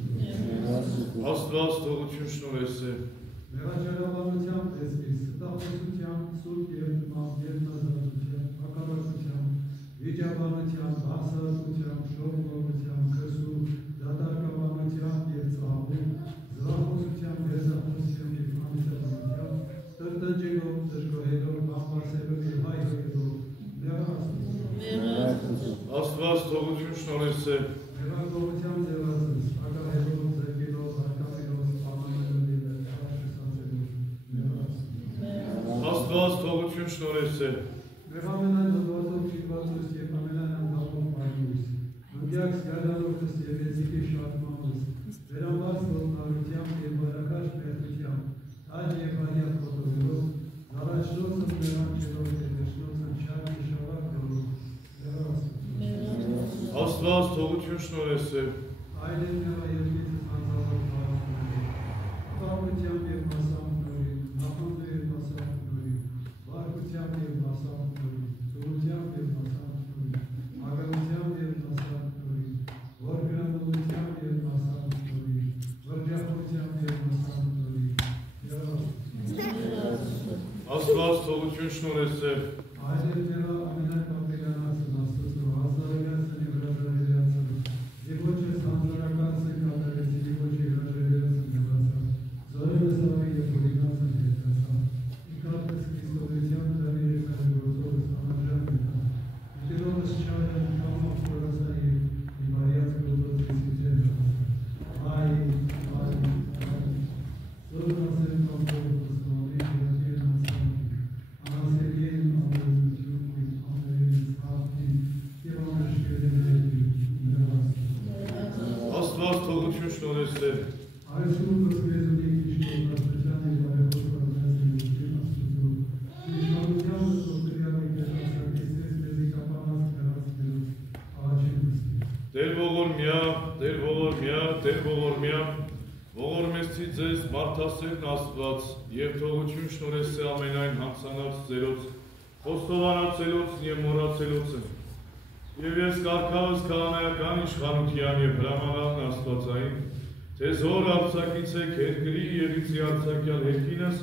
Աստված թողություն շնորհեսե։ Վերաճարաբանությամբ տեսվիս, ստախոսությամբ, սուրտ երկնազատությամբ, հակառակությամբ, վիճաբանությամբ, հասարակությամբ, շողմողությամբ, քսու, դատարկաբանությամբ և ծաղում, զվախոսությամբ, հեզախոսությամբ և անցյալությամբ, տրտնջելով, դժգոհելով, բամբասելով և հայհոյելով, Աստված թողություն շնորհեսե։ Վերագողությամբ ձևացս, ագահելով, զրկելով, հարկավելով, ամանելով և Աստված թողություն շնորհեսե։ Մեղամենան հոդվածով ճիրվածոս և ամենան անդամով մարմույս, նոգյակ զգարդանորդս և եզիկի շատմանոս, վերամբարձ ոտնարությամբ և բարակաշ մեղտությամբ, աջ և հարյակ խոտովելով, զարաչնոցը մեղանչելով և վեշնոցը չակ իշավակ դորով, Աստված թողություն շնորհեսե։ այլ են նրա երկիցս անձավակ հարասունելով, ապահությամբ և մասամբ նորին, նախանձը և մասամբ նորին, վարկությամբ և մասամբ նորին, ծուրությամբ և մասամբ նորին, ագարությամբ և մասամբ նորին, որդգրամոլությամբ և մասամբ նորին, վրջախությամբ և մասամբ նորին, Աստված թողություն շնորհեսե։ այլ են նրա ամենակապելյանացն աստծո, հազարելյացն և հրաժարելյացն, և ոչ ես հանձարականցն կատարեցի, և ոչ է հրաժարելյացն նվացան, զորելս ավի և հորինացն հետացան, իկատս Քրիստովեցյան դարի և կարևորոտովս անաջան եկան, իտերովս չարյան կամով կորասան և իբարյաց կրոտոց Քրիստության հրացան, այ, զորնասեն կամպողս նորի հրատիրն անցանքի, անասերին ամերությունքին, ամերին հաղթին և ամերշկերեն հետին, Աստված թողություն շնորհեսե։ Այսուր վսվեզունի կիշնորնաստության և բարեխոտ վարմեսն ուսկին աստուծու, կիշնորության վսոտրյալ և կետասակեսես մեզիկապանած կրացներով աղաչին վսկին։ Տեր ողորմյա, Տեր ողորմյա, Տեր ողորմյա, ողորմեցի ձեզ մարդասերն Աստված և թողություն շնորհեսե ամենայն հանցանած ձերոց, խոստովանացելոց և մոռացելոցը։ Եվ ես կարգավս քահանայական իշխանության և հրամանալն Աստվածային, թե զոր արձակից եք երկրի և իցի արձակյալ հերկինս,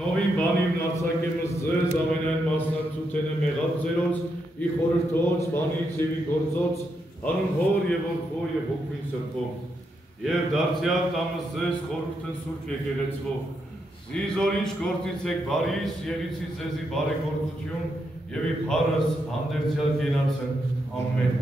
նովին բանիվն արձակեմս ձեզ ամենայն մասնակցութենը մեղած ձերոց, ի խորհրդոց, բանից և ի գործոց, հանուն հոր և որդվո և հոգվին սրբով, և դարձյալ տամս ձեզ խորհուրդն սուրբ եկեղեցվով, զիզ ինչ գործից եք բարիս, եղիցի ձեզի բարեգործություն և ի փառս հանդերձյալ գենացն, ամեն։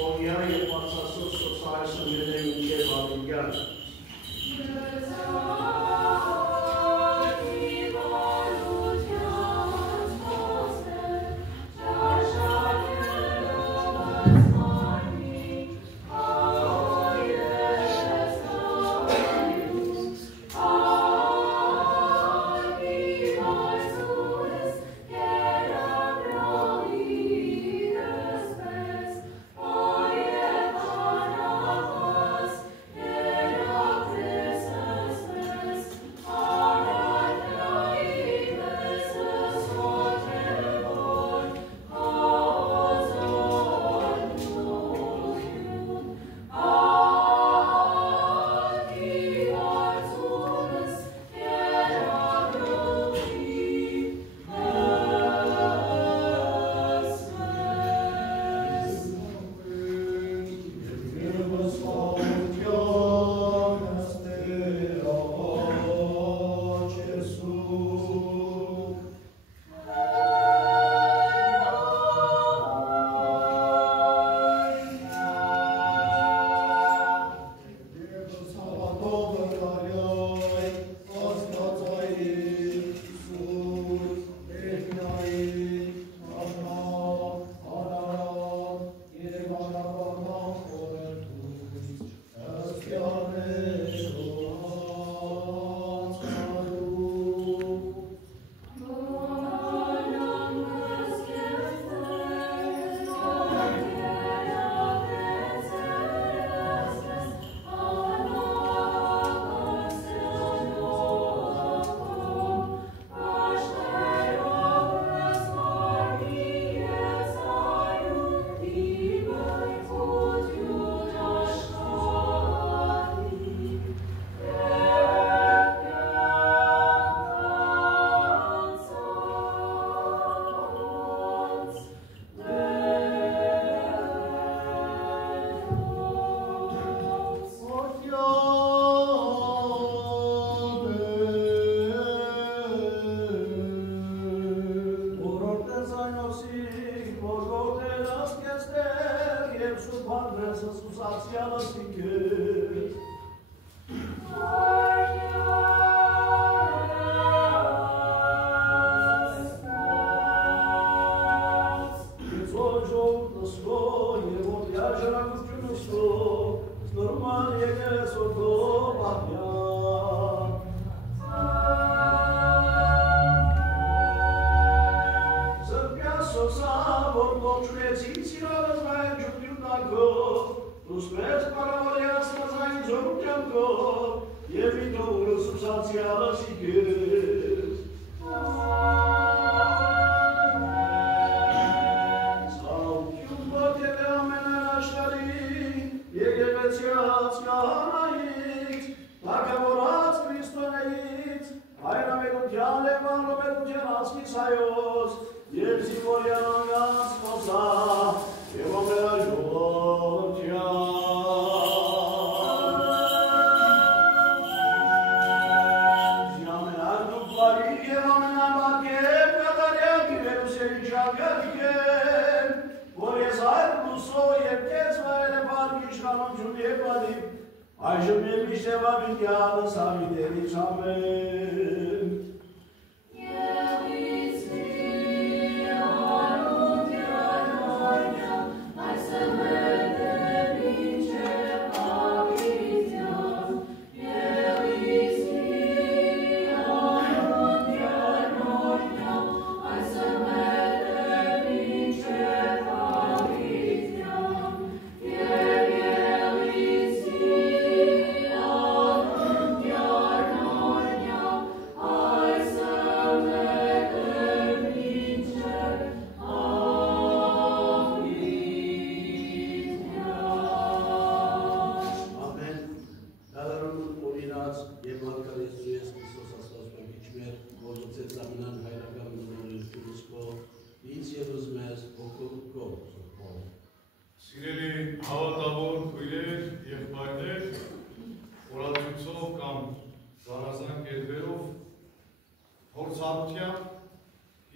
Սոնյա և բացասոց սոցայսնները մինչև ավինյան։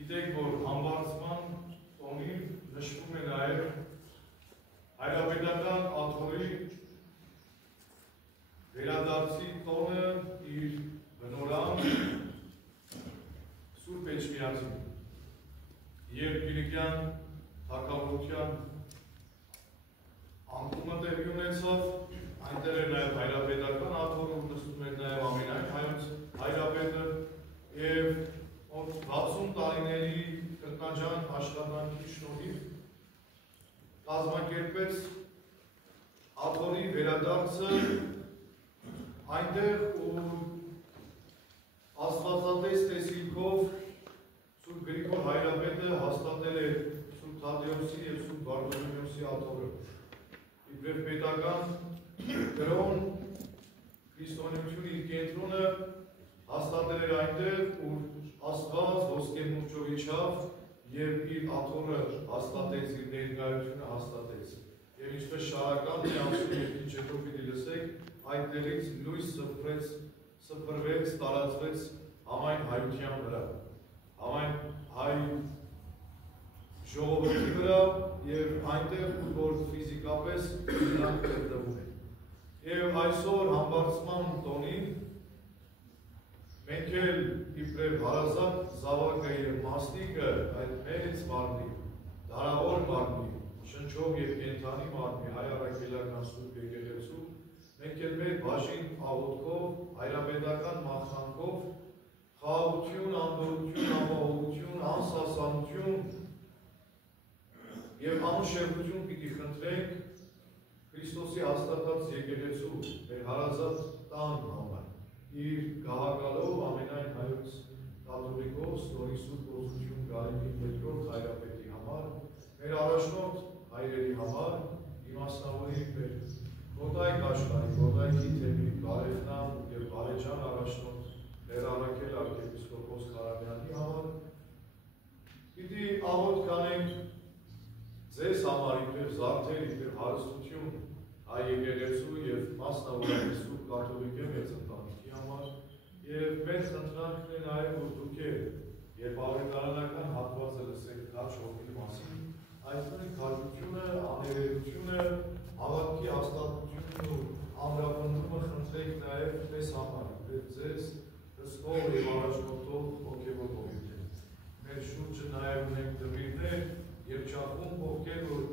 Գիտեք, որ համբարձման տոնին նշվում է նաև հայրապետական աթոռի վերադարձի տոնը իր բնորան Սուրբ Էջմիածին և Կիլիկյան թագավորության անկումը տեղի ունեցավ, այնտեղ էր նաև հայրապետական աթոռը, ու նստում էր նաև ամենայն հայոց հայրապետը և 60 տարիների կրկնաջան աշխատանքի շնորհիվ կազմակերպեց աթոռի վերադարձը այնտեղ ու աստվածատես տեսիլքով Սուրբ Գրիգոր հայրապետը հաստատել է Սուրբ Թադեոսի և Սուրբ Բարտոլոմեոսի աթոռը։ Իբրև պետական կրոն քրիստոնեություն իր կենտրոնը հաստատել էր այնտեղ, ուր Աստված ոսկե մուրճով իջավ և իր աթոռը հաստատեց, իր ներկայությունը հաստատեց։ Եվ ինչպես շարական միացում և ինչ հետո պիտի լսեք, այդտեղից լույս սփռվեց, տարածվեց համայն հայության վրա, համայն հայ ժողովրդի վրա և այնտեղ, որ ֆիզիկապես նրանք գտնվում են։ Եվ այսօր համբարձման տոնին մենք էլ իբրև հարազատ զավակը և մասնիկը այդ մեծ մարմնի, դարավոր մարմնի, շնչով և կենդանի մարմնի հայ առաքելական Սուրբ եկեղեցու մենք էլ մեր բաժին աղոթքով, հայրապետական մաղթանքով խաղաղություն, անդորրություն, ապահովություն, անսասանություն և անուշեղություն պիտի խնդրենք Քրիստոսի հաստատած եկեղեցու մեր հարազատ տան համար, իր գահակալով ամենայն հայոց կաթոլիկոս Ստորի Սուրբ Օծություն Գարեգին երկրորդ հայրապետի համար, մեր առաջնորդ հայրերի համար, իմասնավորի մեր Գոտայք աշխարհի, Գոտայքի թեմի, բարեխնամ և բարեջան առաջնորդ մեր առաքել arczepiskopos Քարամյանի համար, պիտի աղոթք կանենք ձեզ համար իբրև զարդեր, իբրև հարստություն հայ եկեղեցու և մասնավորապես Սուրբ կաթոլիկե մեծ ընտանիքի համար և մեր խնդրանքն է նաև, որ դուք երբ ավետարանական հատվածը լսեք քաջ հոգի մասին, այս նույն քաջությունը, աներևությունը, հավատքի հաստատությունն ու ամրապնդումը խնդրեք նաև մեզ համար, իբրև ձեզ հսկող և առաջնորդող հոգևոր գոյություն։ Մեր շուրջը նաև ունենք դպիրներ և չախում ովքեր, որ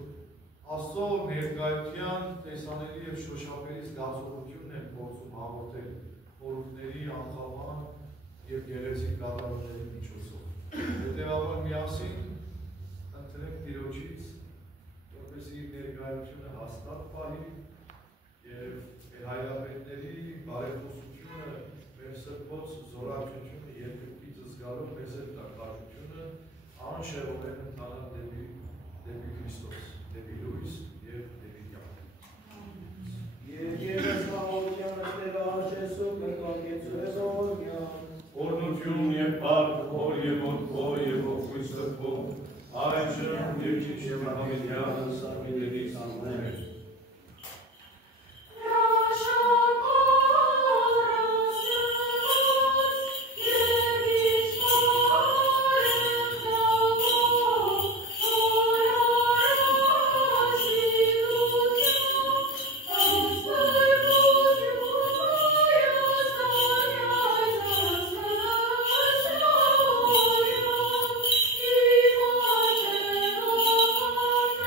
Աստծո ներկայության տեսանելի և շոշափելի զգացողությունն են փորձում հաղորդել խորհուրդների, անխափան և գեղեցիկ կատարումների միջոցով։ Հետևաբար միասին խնդրենք Տիրոջից, որպեսզի իր ներկայությունը հաստատ պահի և մեր հայրապետների բարեփոխությունը, մեր սրբոց զորակցությունը երկրպից զգալով մեզ էլ տակտակությունը անշեղորեն ընթանալ դեպի Քրիստոս, դեպի լույս և դեպի կյանք։ Եվ ևս խաղաղության ըստեղ Աշեսու կրկնակեցու է զորմյան։ Օրնություն և բարդ հոր և որդվո և ողջույն սրբո, առայժմ և ճիշտ և ամենյան սարմիներից ամեն։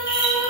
Thank you.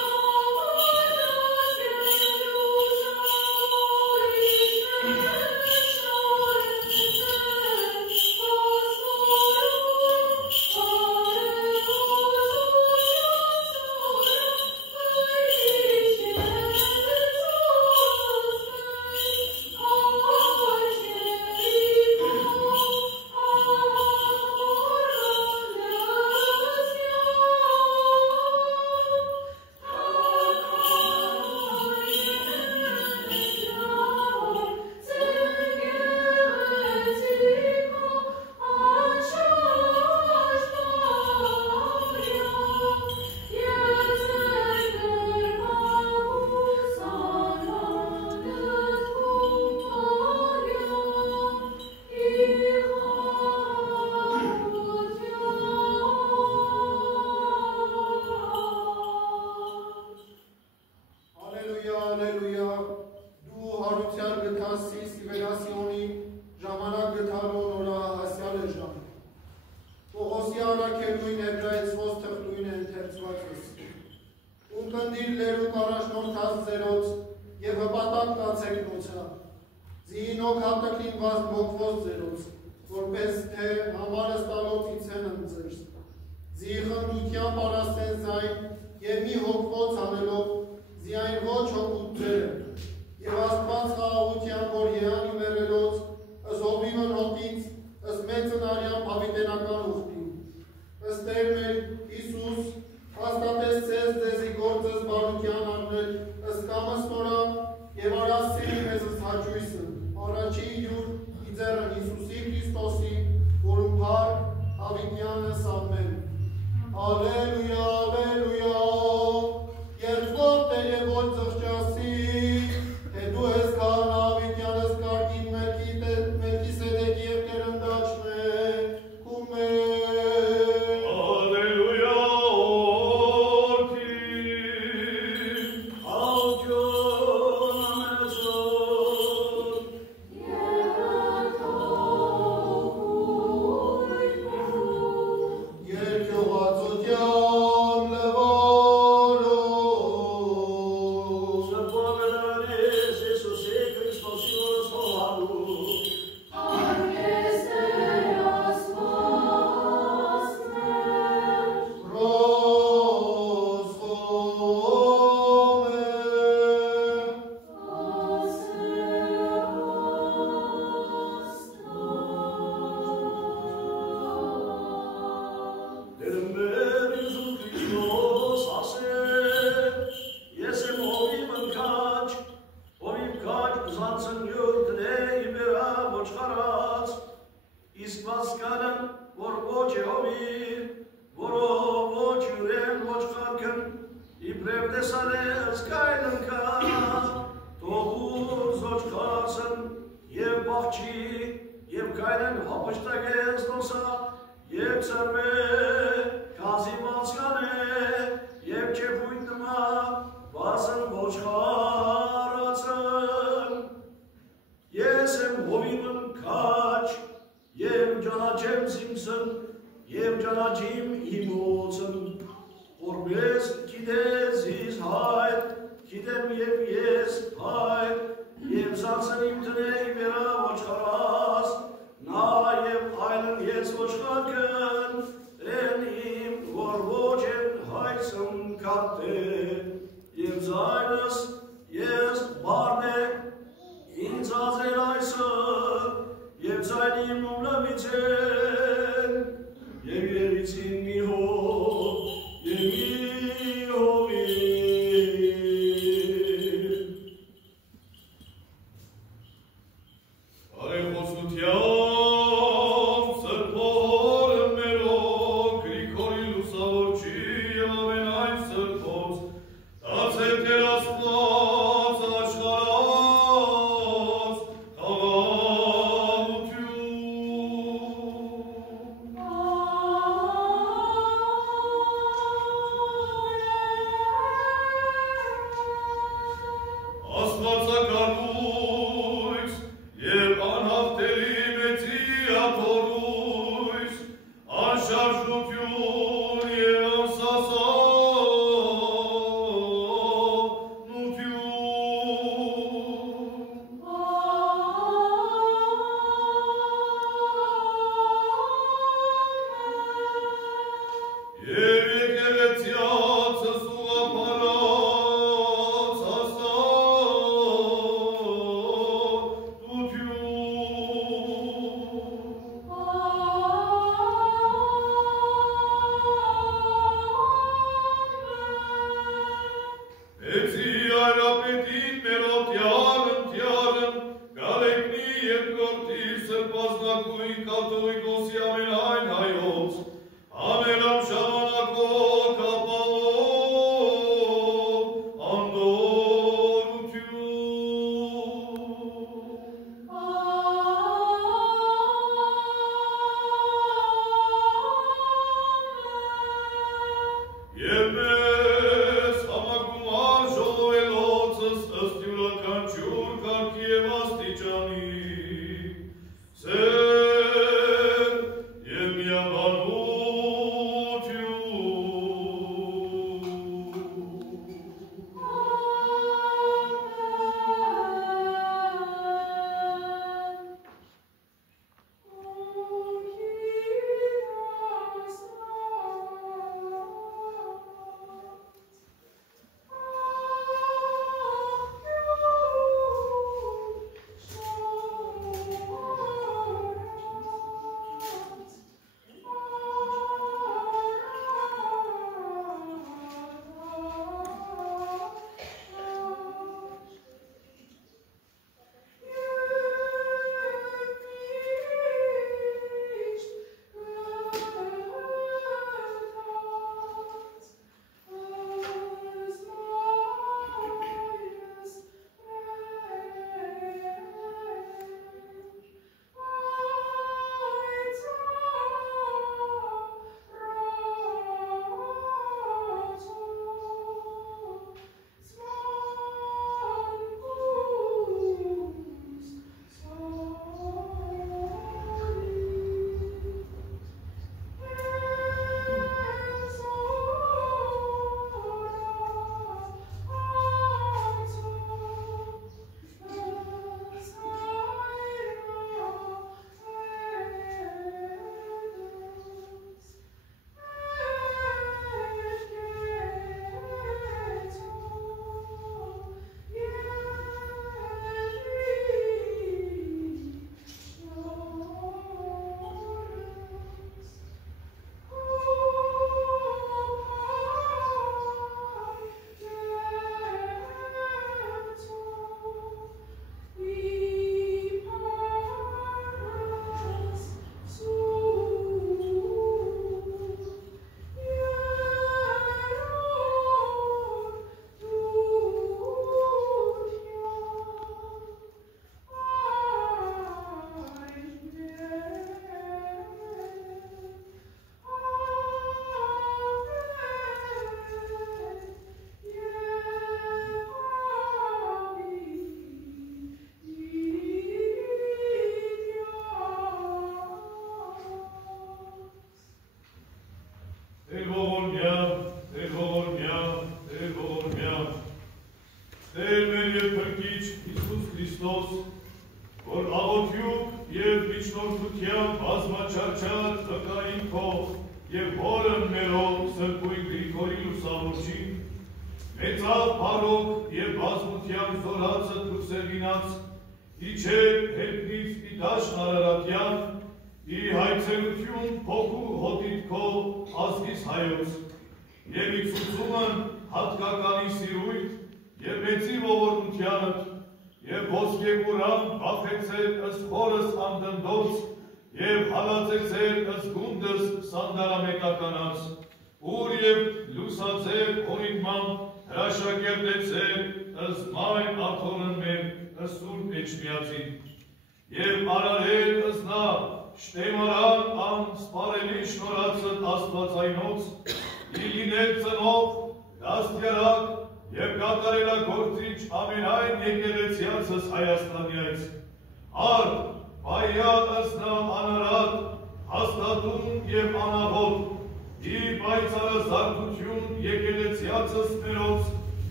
Ալելույա, ալելույա, դու հարության գտասի Սիվերասիոնի ժամանակ գտարոն որա հասյալ է ժան։ Պողոսի առակելույն էբրայցվոս թղթույն է ընթերցվածս։ Ունկնդիր լերուկ առաջնորդած ձերոց և հպատակ կացեք նոցա։ Զիինոք հատակին վազ բոգվոս ձերոց, որպես թե համարս տալոցից են ընձերս։ Զի խնդության պարաստեն զայն և մի հոգվոց անելով, զիայն ոչ հոգուտ ձերը, և աստված խաղաղության, որ եղան իմերելոց, ըզովիվն հոտից, ըս մեծն արյան հավիտենական ուխտին։ Ըստ էր մեր Իսուս, հաստատես ծեզ ձեզի գործս բարության արնել, ըստ կամս նորա և արասցերի մեզս հաճույսն, առաջի յուր իձերն Իսուսի Քրիստոսի, որում փար հավիտյանս ամեն։ Ալելույա, ալելույա, երկվոր Տեր և որ ծղճասի, թե դու ես կահանա հավիտյանս կարգին Մելքիսեդեկի և տերնդաչն է, կումեն։ Ալելույա, օրդին, Ալջոն ամեցոն, Երկյուղածության լվորոս, Սրբովերանես Իսուսի Քրիստոսի օրս հողալու, Դերմեր Իսուս Քրիստոս ասեր, ես եմ հովիվ ընկաչ, զանցն յուրդն է իմերա ոչխարած, իսկ վասկալն, որ ոչ է հովիվ, որով ոչ յուրեն ոչխարքն, իբրև տեսան է ըսկայն ընկա, թողուր զոչխարսն և բաղչի, և կայնն հապշտագես նոսա, և ծրվե, կազիմացյան է, և չեպույն նմա, վասն ոչխարացն։ Ես եմ հովիմն կաչ, և ճանաչեմ զիմսն, և ճանաչիմ իմոցն, որպես գիտես իս հայտ, գիտեմ և ես հայտ, և զանցն իմ տնեի վերա ոչխարած, նա և այլն ես ոչխարկն, են իմ, որ ոչ են հայցն կատե, և զայնս ես բարն է, ինձ ազեր այսը, և զայնիմ ումլավից են, և երիցին մի հով, և մի հովին։ Արեխոսությամբ սրբորը մերոն, Գրիգորի լուսավորչի և ամենայն սրբոց, տացեք Տեր Աստված աշխարհած խաղաղություն։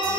Oh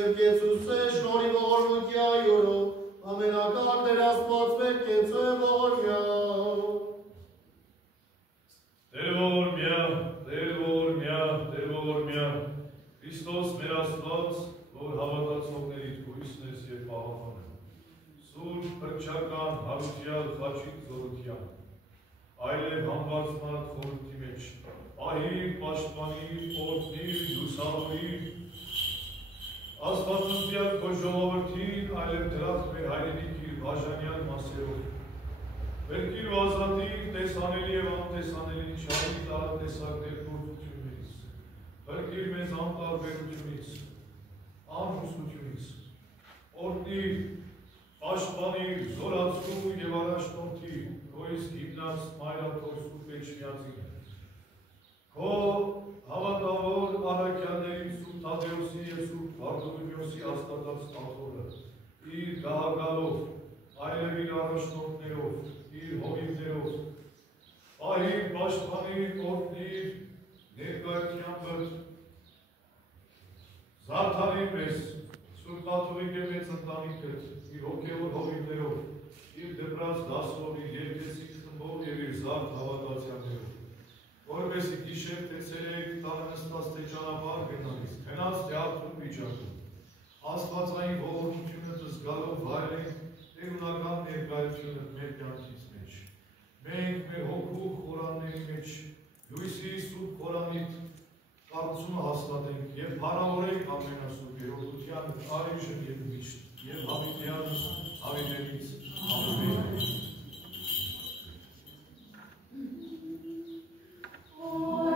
Եվ Եզուս է շնորի ողորմության այորով, ամենակար դեր Աստված մեր կեցը ողորմյա։ Տեր ողորմյա, Տեր ողորմյա, Տեր ողորմյա, Քրիստոս մեր Աստված, որ հավատացողների հույսն ես և պահապանը, սուրբ փրկչական հարության խաչի զորության, այլև համբարձման խորհրդի մեջ, պահիր, պաշտպանիր, օրհնիր, լուսավորիր, Աստվածության քո ժողովրդին, այլև դրախտ մեր հայրենիքի բաժանյալ մասերով, վերքիր ու ազատիր տեսանելի և անտեսանելի չարի տարատեսակ ներգործությունից, փրկիր մեզ անտարբերությունից, անհուսությունից, օրհնիր, պաշտպանիր, զորացրու և առաջնորդիր, քո իսկ հիմնած մայրաթոր սուրբ Էջմիածին, քո հավատավոր առաքյալներին սուրբ Թադեոսի և սուրբ Վարդովիմեոսի աստվածած աթոռը, իր գահակալով, այլև իր առաջնորդներով, իր հովիվներով, պահիր, պաշտպանիր, օրհնիր, ներկայությամբ զարդարիր մեզ, սուրբ կաթողիկ և մեծ ընտանիքդ, իր հոգևոր հովիվներով, իր դպրած դասով, իր երկեցիկ խմբով և իր զարդ հավատացյաններով, որպեսի գիշեր տեսերեք տանը նստած թե ճանապարհ գնալիս, քնած թե արթուն վիճակում, աստվածային ողորմությունը զգալով վայելենք տերունական ներկայությունը մեր կյանքից մեջ։ Մենք մեր հոգու խորանների մեջ լույսի սուրբ խորանիդ կառուցումը հաստատենք և փառավորենք ամենասուրբ երողության առայժմ և միշտ և հավիտյանս հավիտենից ամեն։ Amen.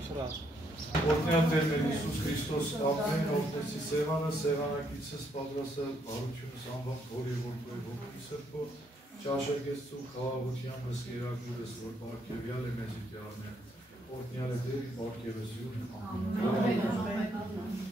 Օրհնյալ Տեր մեր Հիսուս Քրիստոս ամեն օրհնեցի Սևանը, Սևանակիցս պատրաստը բարությունս անվան քոր եւ որդու ոգի սրբո, ճաշակեցու խաղաղության մսկերակուրս, որ բարգեւյալ է մեզ իդեալներ, օրհնյալ է Տեր, բարգեւեսյուն, ամեն։